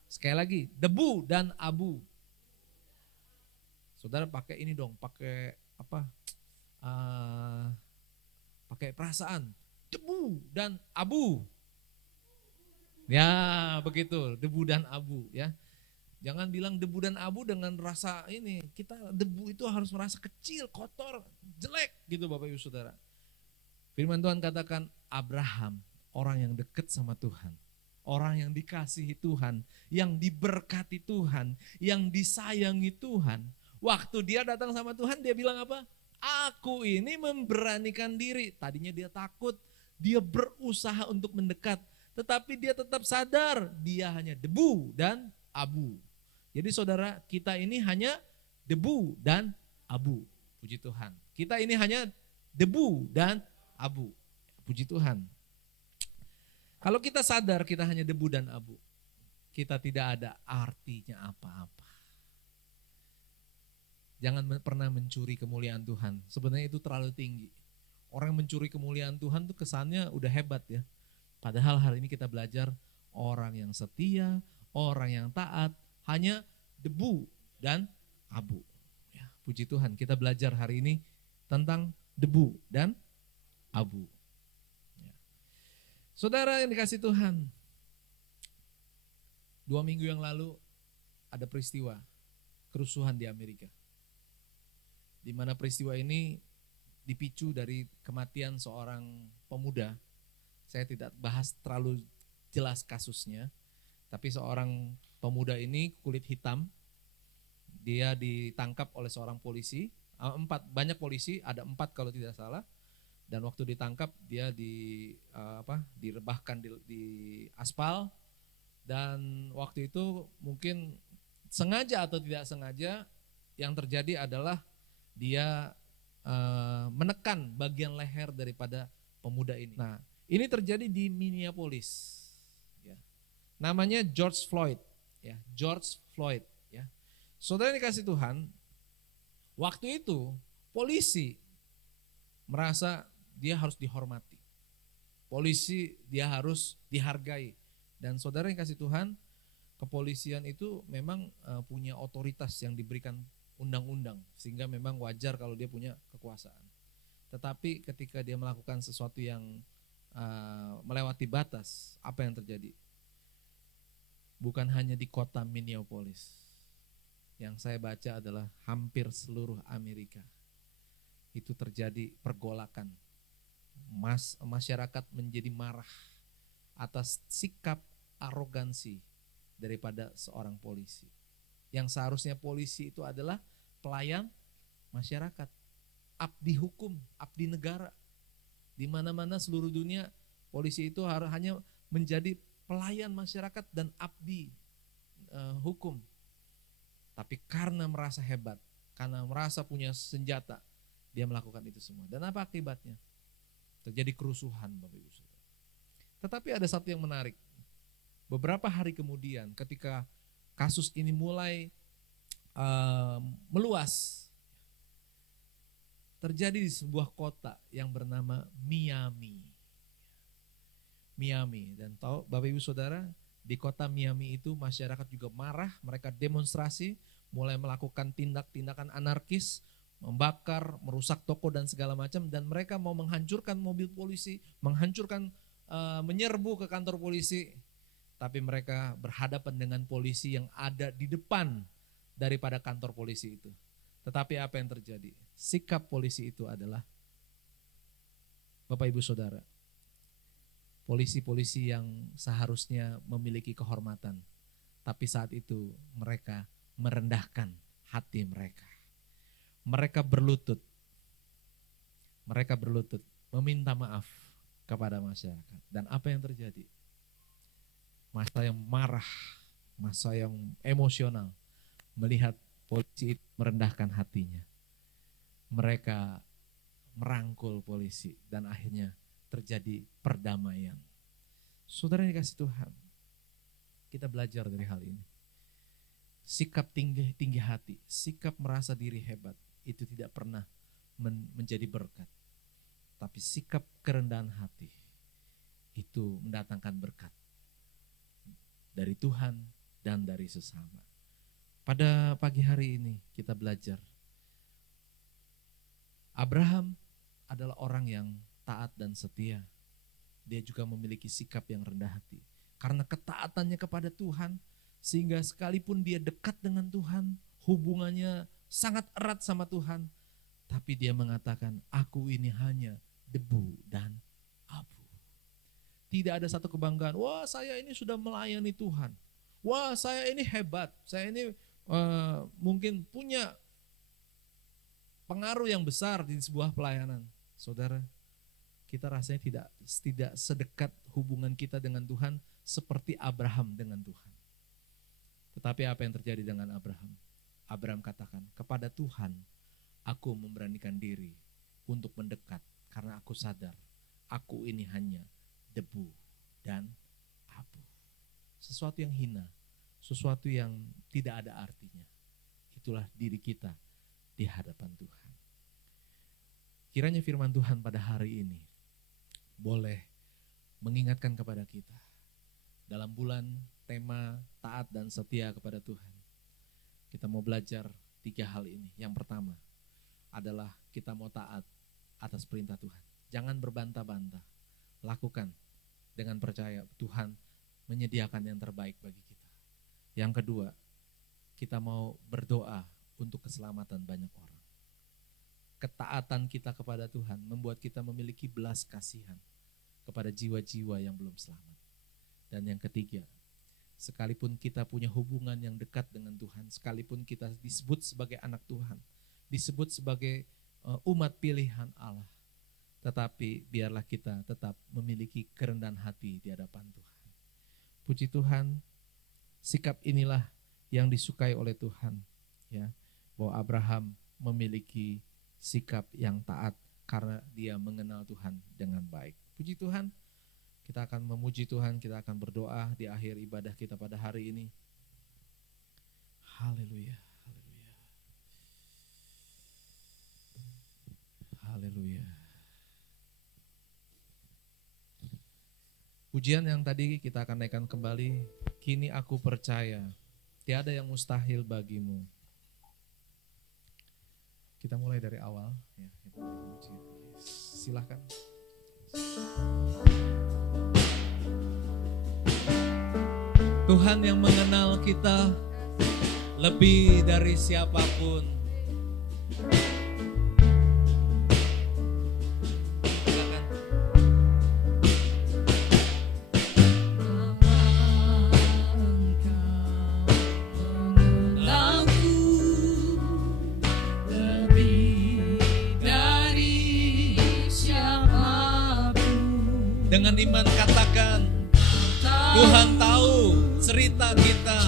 Sekali lagi, debu dan abu. Saudara pakai ini dong, pakai apa? Pakai perasaan. Debu dan abu. Ya, begitu, debu dan abu, ya. Jangan bilang debu dan abu dengan rasa ini. Kita debu itu harus merasa kecil, kotor, jelek gitu Bapak Ibu Saudara. Firman Tuhan katakan Abraham, orang yang dekat sama Tuhan, orang yang dikasihi Tuhan, yang diberkati Tuhan, yang disayangi Tuhan. Waktu dia datang sama Tuhan, dia bilang apa? Aku ini memberanikan diri. Tadinya dia takut, dia berusaha untuk mendekat, tetapi dia tetap sadar dia hanya debu dan abu. Jadi saudara, kita ini hanya debu dan abu. Puji Tuhan. Kita ini hanya debu dan abu. Puji Tuhan. Kalau kita sadar kita hanya debu dan abu, kita tidak ada artinya apa-apa. Jangan pernah mencuri kemuliaan Tuhan. Sebenarnya itu terlalu tinggi. Orang mencuri kemuliaan Tuhan tuh kesannya udah hebat ya. Padahal hari ini kita belajar orang yang setia, orang yang taat, hanya debu dan abu. Ya, puji Tuhan, kita belajar hari ini tentang debu dan abu. Ya. Saudara yang dikasih Tuhan, 2 minggu yang lalu ada peristiwa kerusuhan di Amerika. Di mana peristiwa ini dipicu dari kematian seorang pemuda. Saya tidak bahas terlalu jelas kasusnya, tapi seorang pemuda ini kulit hitam, dia ditangkap oleh seorang polisi, banyak polisi, ada 4 kalau tidak salah, dan waktu ditangkap dia direbahkan di aspal, dan waktu itu mungkin sengaja atau tidak sengaja yang terjadi adalah dia menekan bagian leher daripada pemuda ini. Nah, ini terjadi di Minneapolis. Ya. Namanya George Floyd. Ya, George Floyd. Ya. Saudara yang dikasih Tuhan, waktu itu polisi merasa dia harus dihormati. Polisi dia harus dihargai. Dan saudara yang kasih Tuhan, kepolisian itu memang punya otoritas yang diberikan undang-undang, sehingga memang wajar kalau dia punya kekuasaan. Tetapi ketika dia melakukan sesuatu yang melewati batas, apa yang terjadi? Bukan hanya di kota Minneapolis, yang saya baca adalah hampir seluruh Amerika. Itu terjadi pergolakan. Masyarakat menjadi marah atas sikap arogansi daripada seorang polisi. Yang seharusnya polisi itu adalah pelayan masyarakat, abdi hukum, abdi negara. Di mana-mana seluruh dunia polisi itu hanya menjadi pelayan masyarakat dan abdi hukum. Tapi karena merasa hebat, karena merasa punya senjata, dia melakukan itu semua. Dan apa akibatnya? Terjadi kerusuhan, Bapak Ibu Saudara. Tetapi ada satu yang menarik. Beberapa hari kemudian ketika kasus ini mulai meluas, terjadi di sebuah kota yang bernama Miami. Dan tahu Bapak Ibu Saudara, di kota Miami itu masyarakat juga marah, mereka demonstrasi, mulai melakukan tindak-tindakan anarkis, membakar, merusak toko dan segala macam, dan mereka mau menghancurkan mobil polisi, menyerbu ke kantor polisi. Tapi mereka berhadapan dengan polisi yang ada di depan daripada kantor polisi itu. Tetapi apa yang terjadi? Sikap polisi itu adalah, Bapak Ibu Saudara, polisi-polisi yang seharusnya memiliki kehormatan, tapi saat itu mereka merendahkan hati mereka. Mereka berlutut meminta maaf kepada masyarakat. Dan apa yang terjadi? Masa yang marah, masa yang emosional melihat polisi itu merendahkan hatinya. Mereka merangkul polisi dan akhirnya terjadi perdamaian. Saudara yang dikasih Tuhan, kita belajar dari hal ini. Sikap tinggi hati, sikap merasa diri hebat itu tidak pernah menjadi berkat. Tapi sikap kerendahan hati itu mendatangkan berkat dari Tuhan dan dari sesama. Pada pagi hari ini kita belajar, Abraham adalah orang yang taat dan setia. Dia juga memiliki sikap yang rendah hati. Karena ketaatannya kepada Tuhan, sehingga sekalipun dia dekat dengan Tuhan, hubungannya sangat erat sama Tuhan, tapi dia mengatakan, aku ini hanya debu dan abu. Tidak ada satu kebanggaan, wah saya ini sudah melayani Tuhan, wah saya ini hebat, saya ini mungkin punya pengaruh yang besar di sebuah pelayanan. Saudara, kita rasanya tidak sedekat hubungan kita dengan Tuhan seperti Abraham dengan Tuhan. Tetapi apa yang terjadi dengan Abraham? Abraham katakan, kepada Tuhan aku memberanikan diri untuk mendekat karena aku sadar aku ini hanya debu dan abu. Sesuatu yang hina, sesuatu yang tidak ada artinya. Itulah diri kita di hadapan Tuhan. Kiranya firman Tuhan pada hari ini boleh mengingatkan kepada kita dalam bulan tema taat dan setia kepada Tuhan. Kita mau belajar 3 hal ini. Yang pertama adalah kita mau taat atas perintah Tuhan. Jangan berbantah-bantah. Lakukan dengan percaya Tuhan menyediakan yang terbaik bagi kita. Yang kedua, kita mau berdoa untuk keselamatan banyak orang. Ketaatan kita kepada Tuhan membuat kita memiliki belas kasihan kepada jiwa-jiwa yang belum selamat. Dan yang ketiga, sekalipun kita punya hubungan yang dekat dengan Tuhan, sekalipun kita disebut sebagai anak Tuhan, disebut sebagai umat pilihan Allah, tetapi biarlah kita tetap memiliki kerendahan hati di hadapan Tuhan. Puji Tuhan, sikap inilah yang disukai oleh Tuhan, ya, bahwa Abraham memiliki sikap yang taat karena dia mengenal Tuhan dengan baik. Puji Tuhan. Kita akan memuji Tuhan, kita akan berdoa di akhir ibadah kita pada hari ini. Haleluya, haleluya. Haleluya. Pujian yang tadi kita akan naikkan kembali. Kini aku percaya, tiada yang mustahil bagimu. Kita mulai dari awal. Ya, kita memuji. Silahkan. Tuhan yang mengenal kita lebih dari siapapun. Silakan. Dengan iman katakan, Tuhan tahu cerita kita,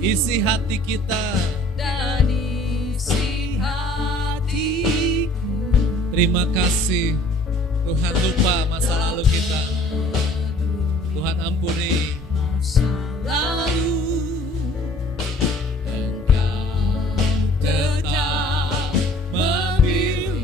isi hati kita, dan isi hatiku. Terima kasih Tuhan, lupa masa lalu kita. Tuhan ampuni masa lalu. Engkau tetap memilihku.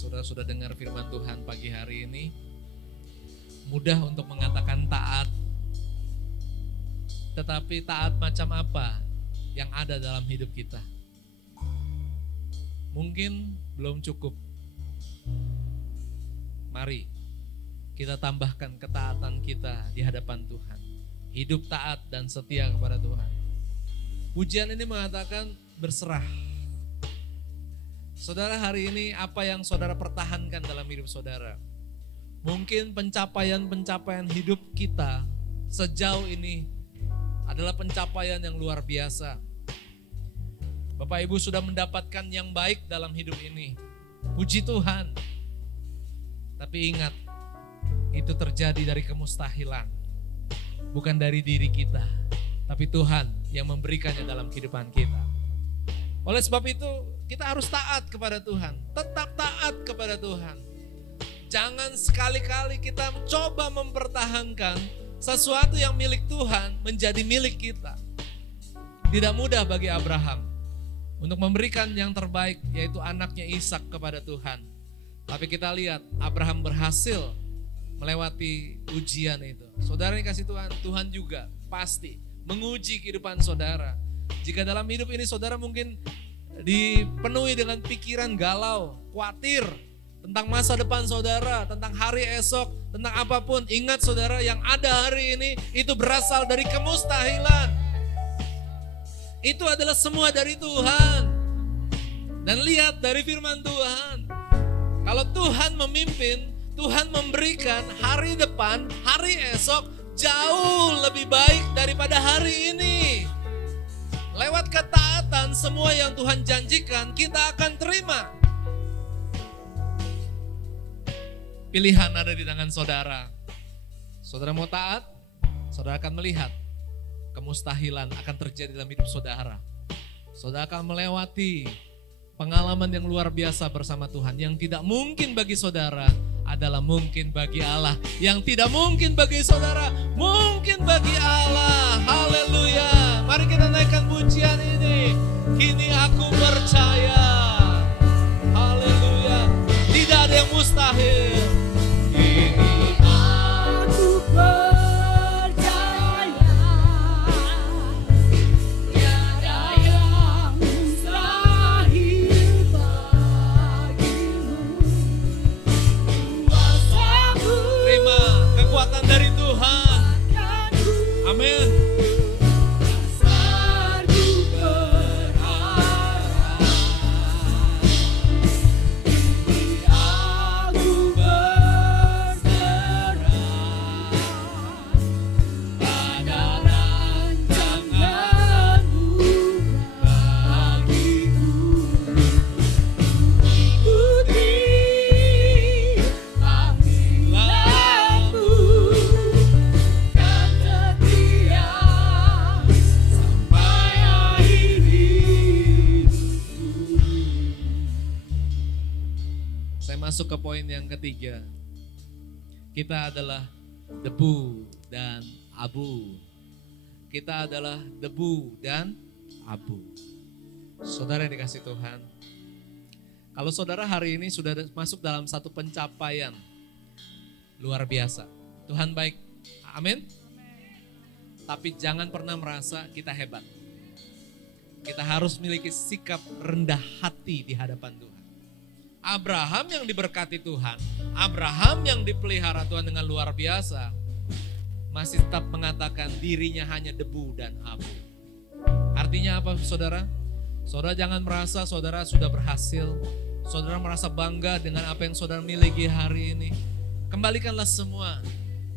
Saudara sudah dengar firman Tuhan pagi hari ini. Mudah untuk mengatakan taat. Tetapi taat macam apa yang ada dalam hidup kita? Mungkin belum cukup. Mari kita tambahkan ketaatan kita di hadapan Tuhan. Hidup taat dan setia kepada Tuhan. Pujian ini mengatakan berserah. Saudara, hari ini apa yang saudara pertahankan dalam hidup saudara? Mungkin pencapaian-pencapaian hidup kita sejauh ini adalah pencapaian yang luar biasa. Bapak Ibu sudah mendapatkan yang baik dalam hidup ini. Puji Tuhan. Tapi ingat, itu terjadi dari kemustahilan. Bukan dari diri kita, tapi Tuhan yang memberikannya dalam kehidupan kita. Oleh sebab itu, kita harus taat kepada Tuhan. Tetap taat kepada Tuhan. Jangan sekali-kali kita coba mempertahankan sesuatu yang milik Tuhan menjadi milik kita. Tidak mudah bagi Abraham. untuk memberikan yang terbaik, yaitu anaknya Ishak kepada Tuhan. Tapi kita lihat Abraham berhasil melewati ujian itu. Saudara yang kasih Tuhan, Tuhan juga pasti menguji kehidupan saudara. Jika dalam hidup ini saudara mungkin dipenuhi dengan pikiran galau, khawatir tentang masa depan saudara, tentang hari esok, tentang apapun. Ingat saudara, yang ada hari ini itu berasal dari kemustahilan. Itu adalah semua dari Tuhan. Dan lihat dari firman Tuhan, kalau Tuhan memimpin, Tuhan memberikan hari depan, hari esok jauh lebih baik daripada hari ini. Lewat ketaatan, semua yang Tuhan janjikan kita akan terima. Pilihan ada di tangan saudara. Saudara mau taat, saudara akan melihat kemustahilan akan terjadi dalam hidup saudara. Saudara akan melewati pengalaman yang luar biasa bersama Tuhan. Yang tidak mungkin bagi saudara adalah mungkin bagi Allah. Yang tidak mungkin bagi saudara, mungkin bagi Allah. Haleluya. Mari kita naikkan pujian ini. Kini aku percaya. Haleluya. Tidak ada yang mustahil. Kini aku percaya. Tiada yang mustahil bagimu. Kuasamu. Terima kekuatan dari Tuhan. Amin. Masuk ke poin yang ketiga. Kita adalah debu dan abu. Kita adalah debu dan abu. Saudara yang dikasih Tuhan, kalau saudara hari ini sudah masuk dalam satu pencapaian luar biasa, Tuhan baik, amin. Tapi jangan pernah merasa kita hebat. Kita harus memiliki sikap rendah hati di hadapan Tuhan. Abraham yang diberkati Tuhan, Abraham yang dipelihara Tuhan dengan luar biasa, masih tetap mengatakan dirinya hanya debu dan abu. Artinya apa saudara? Saudara jangan merasa saudara sudah berhasil, saudara merasa bangga dengan apa yang saudara miliki hari ini. Kembalikanlah semua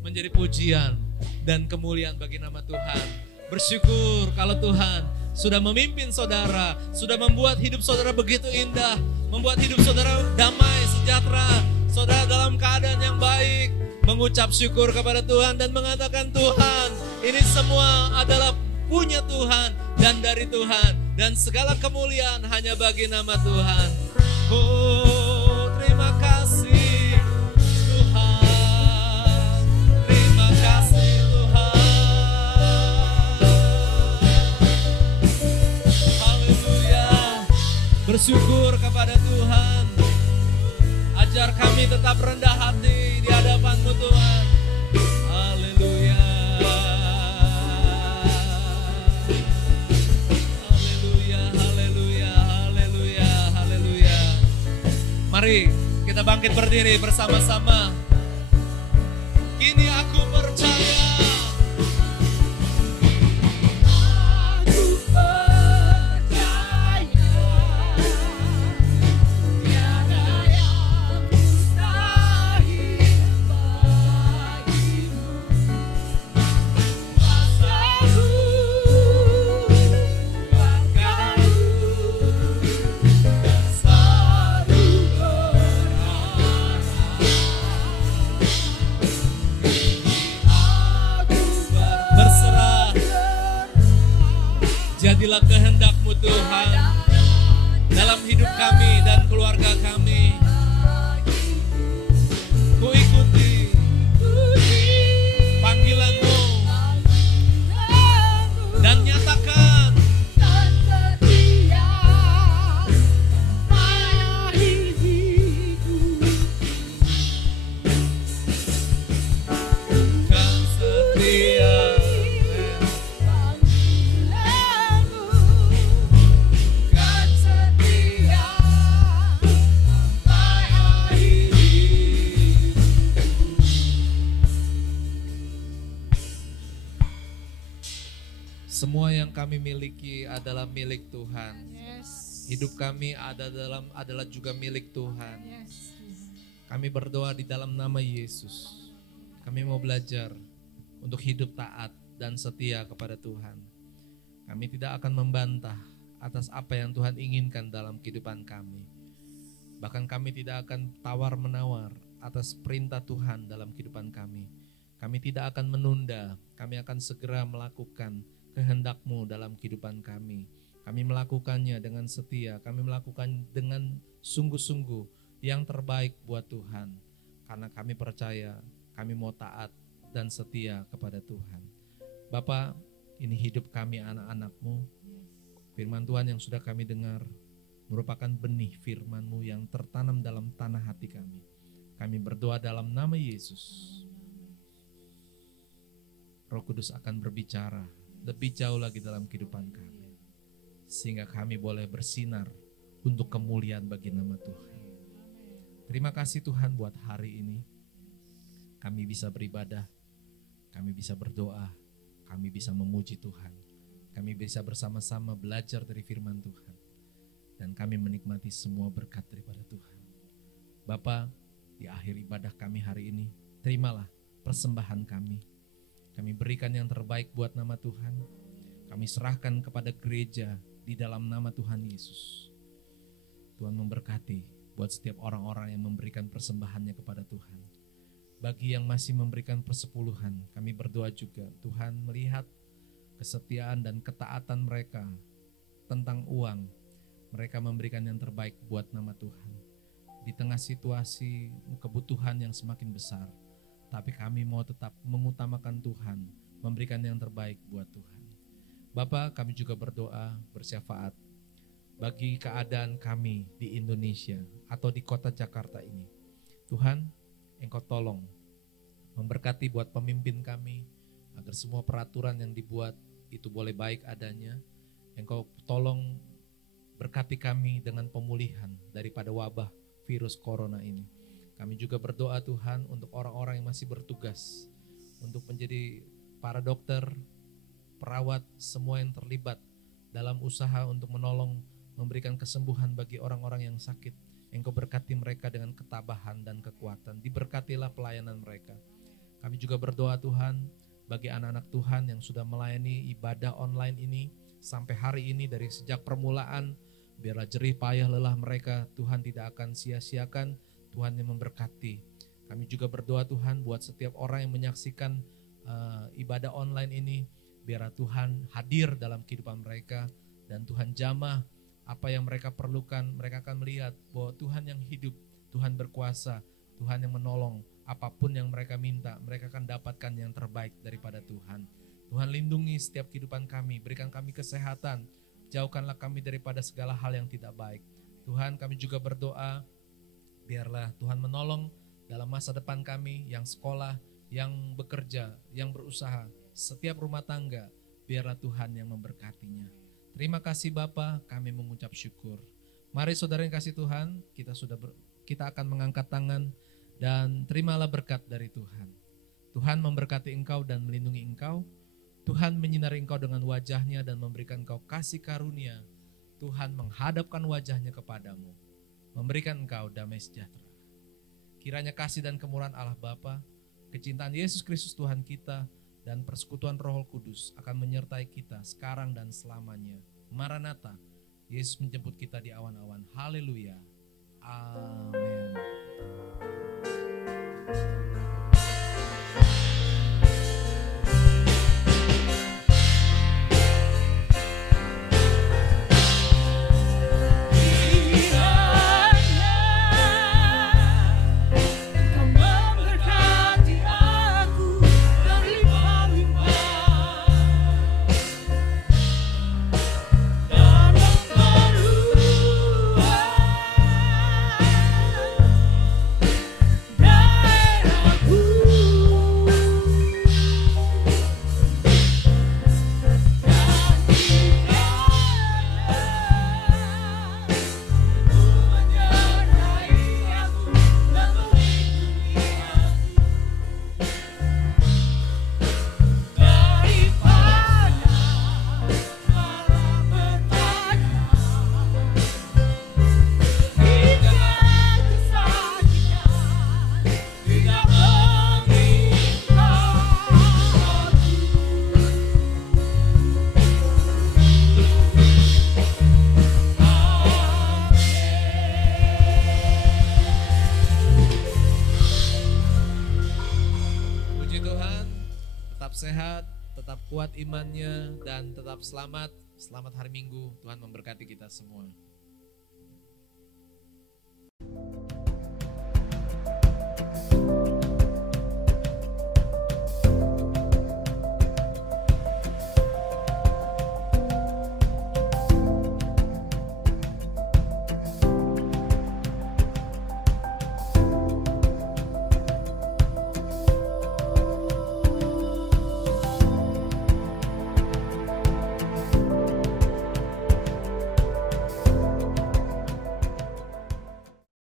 menjadi pujian dan kemuliaan bagi nama Tuhan. Bersyukur kalau Tuhan sudah memimpin saudara, sudah membuat hidup saudara begitu indah, membuat hidup saudara damai, sejahtera, saudara dalam keadaan yang baik, mengucap syukur kepada Tuhan dan mengatakan Tuhan, ini semua adalah punya Tuhan dan dari Tuhan, dan segala kemuliaan hanya bagi nama Tuhan. Oh, terima kasih Tuhan, terima kasih Tuhan. Haleluya. Bersyukur kepada Tuhan. Ajar kami tetap rendah hati di hadapan-Mu Tuhan. Haleluya. Haleluya, haleluya, haleluya, haleluya. Mari kita bangkit berdiri bersama-sama. Kini aku percaya. Jadilah kehendak-Mu Tuhan dalam hidup kami dan keluarga kami. Ku ikuti panggilan-Mu dan nyatakan Semua yang kami miliki adalah milik Tuhan. Hidup kami adalah juga milik Tuhan. Kami berdoa di dalam nama Yesus. Kami mau belajar untuk hidup taat dan setia kepada Tuhan. Kami tidak akan membantah atas apa yang Tuhan inginkan dalam kehidupan kami. Bahkan kami tidak akan tawar-menawar atas perintah Tuhan dalam kehidupan kami. Kami tidak akan menunda, kami akan segera melakukan kehendak-Mu dalam kehidupan kami. Kami melakukannya dengan setia, kami melakukan dengan sungguh-sungguh yang terbaik buat Tuhan. Karena kami percaya, kami mau taat dan setia kepada Tuhan. Bapa, ini hidup kami anak-anak-Mu. Firman Tuhan yang sudah kami dengar merupakan benih firman-Mu yang tertanam dalam tanah hati kami. Kami berdoa dalam nama Yesus. Roh Kudus akan berbicara lebih jauh lagi dalam kehidupan kami. Sehingga kami boleh bersinar untuk kemuliaan bagi nama Tuhan. Terima kasih Tuhan buat hari ini. Kami bisa beribadah, kami bisa berdoa, kami bisa memuji Tuhan. Kami bisa bersama-sama belajar dari firman Tuhan. Dan kami menikmati semua berkat daripada Tuhan. Bapa, di akhir ibadah kami hari ini, terimalah persembahan kami. Kami berikan yang terbaik buat nama Tuhan. Kami serahkan kepada gereja di dalam nama Tuhan Yesus. Tuhan memberkati buat setiap orang-orang yang memberikan persembahannya kepada Tuhan. Bagi yang masih memberikan persepuluhan, kami berdoa juga Tuhan melihat kesetiaan dan ketaatan mereka tentang uang. Mereka memberikan yang terbaik buat nama Tuhan. Di tengah situasi kebutuhan yang semakin besar, tapi kami mau tetap mengutamakan Tuhan, memberikan yang terbaik buat Tuhan. Bapa, kami juga berdoa bersyafaat bagi keadaan kami di Indonesia atau di kota Jakarta ini. Tuhan, Engkau tolong memberkati buat pemimpin kami, agar semua peraturan yang dibuat itu boleh baik adanya. Engkau tolong berkati kami dengan pemulihan daripada wabah virus corona ini. Kami juga berdoa Tuhan untuk orang-orang yang masih bertugas, untuk menjadi para dokter, perawat, semua yang terlibat dalam usaha untuk menolong, memberikan kesembuhan bagi orang-orang yang sakit. Engkau berkati mereka dengan ketabahan dan kekuatan. Diberkatilah pelayanan mereka. Kami juga berdoa Tuhan bagi anak-anak Tuhan yang sudah melayani ibadah online ini sampai hari ini dari sejak permulaan. Biarlah jerih payah lelah mereka Tuhan tidak akan sia-siakan. Tuhan yang memberkati. Kami juga berdoa Tuhan buat setiap orang yang menyaksikan ibadah online ini. Biarlah Tuhan hadir dalam kehidupan mereka. Dan Tuhan jamah apa yang mereka perlukan. Mereka akan melihat bahwa Tuhan yang hidup, Tuhan berkuasa, Tuhan yang menolong. Apapun yang mereka minta, mereka akan dapatkan yang terbaik daripada Tuhan. Tuhan lindungi setiap kehidupan kami, berikan kami kesehatan, jauhkanlah kami daripada segala hal yang tidak baik. Tuhan, kami juga berdoa, biarlah Tuhan menolong dalam masa depan kami, yang sekolah, yang bekerja, yang berusaha, setiap rumah tangga, biarlah Tuhan yang memberkatinya. Terima kasih Bapa, kami mengucap syukur. Mari saudara yang kasih Tuhan, kita akan mengangkat tangan dan terimalah berkat dari Tuhan. Tuhan memberkati engkau dan melindungi engkau. Tuhan menyinari engkau dengan wajahnya dan memberikan engkau kasih karunia. Tuhan menghadapkan wajahnya kepadamu, memberikan engkau damai sejahtera. Kiranya kasih dan kemurahan Allah Bapa, kecintaan Yesus Kristus Tuhan kita, dan persekutuan Roh Kudus akan menyertai kita sekarang dan selamanya. Maranatha, Yesus menjemput kita di awan-awan. Haleluya. Amin. kuat imannya, dan tetap selamat. Selamat hari Minggu, Tuhan memberkati kita semua.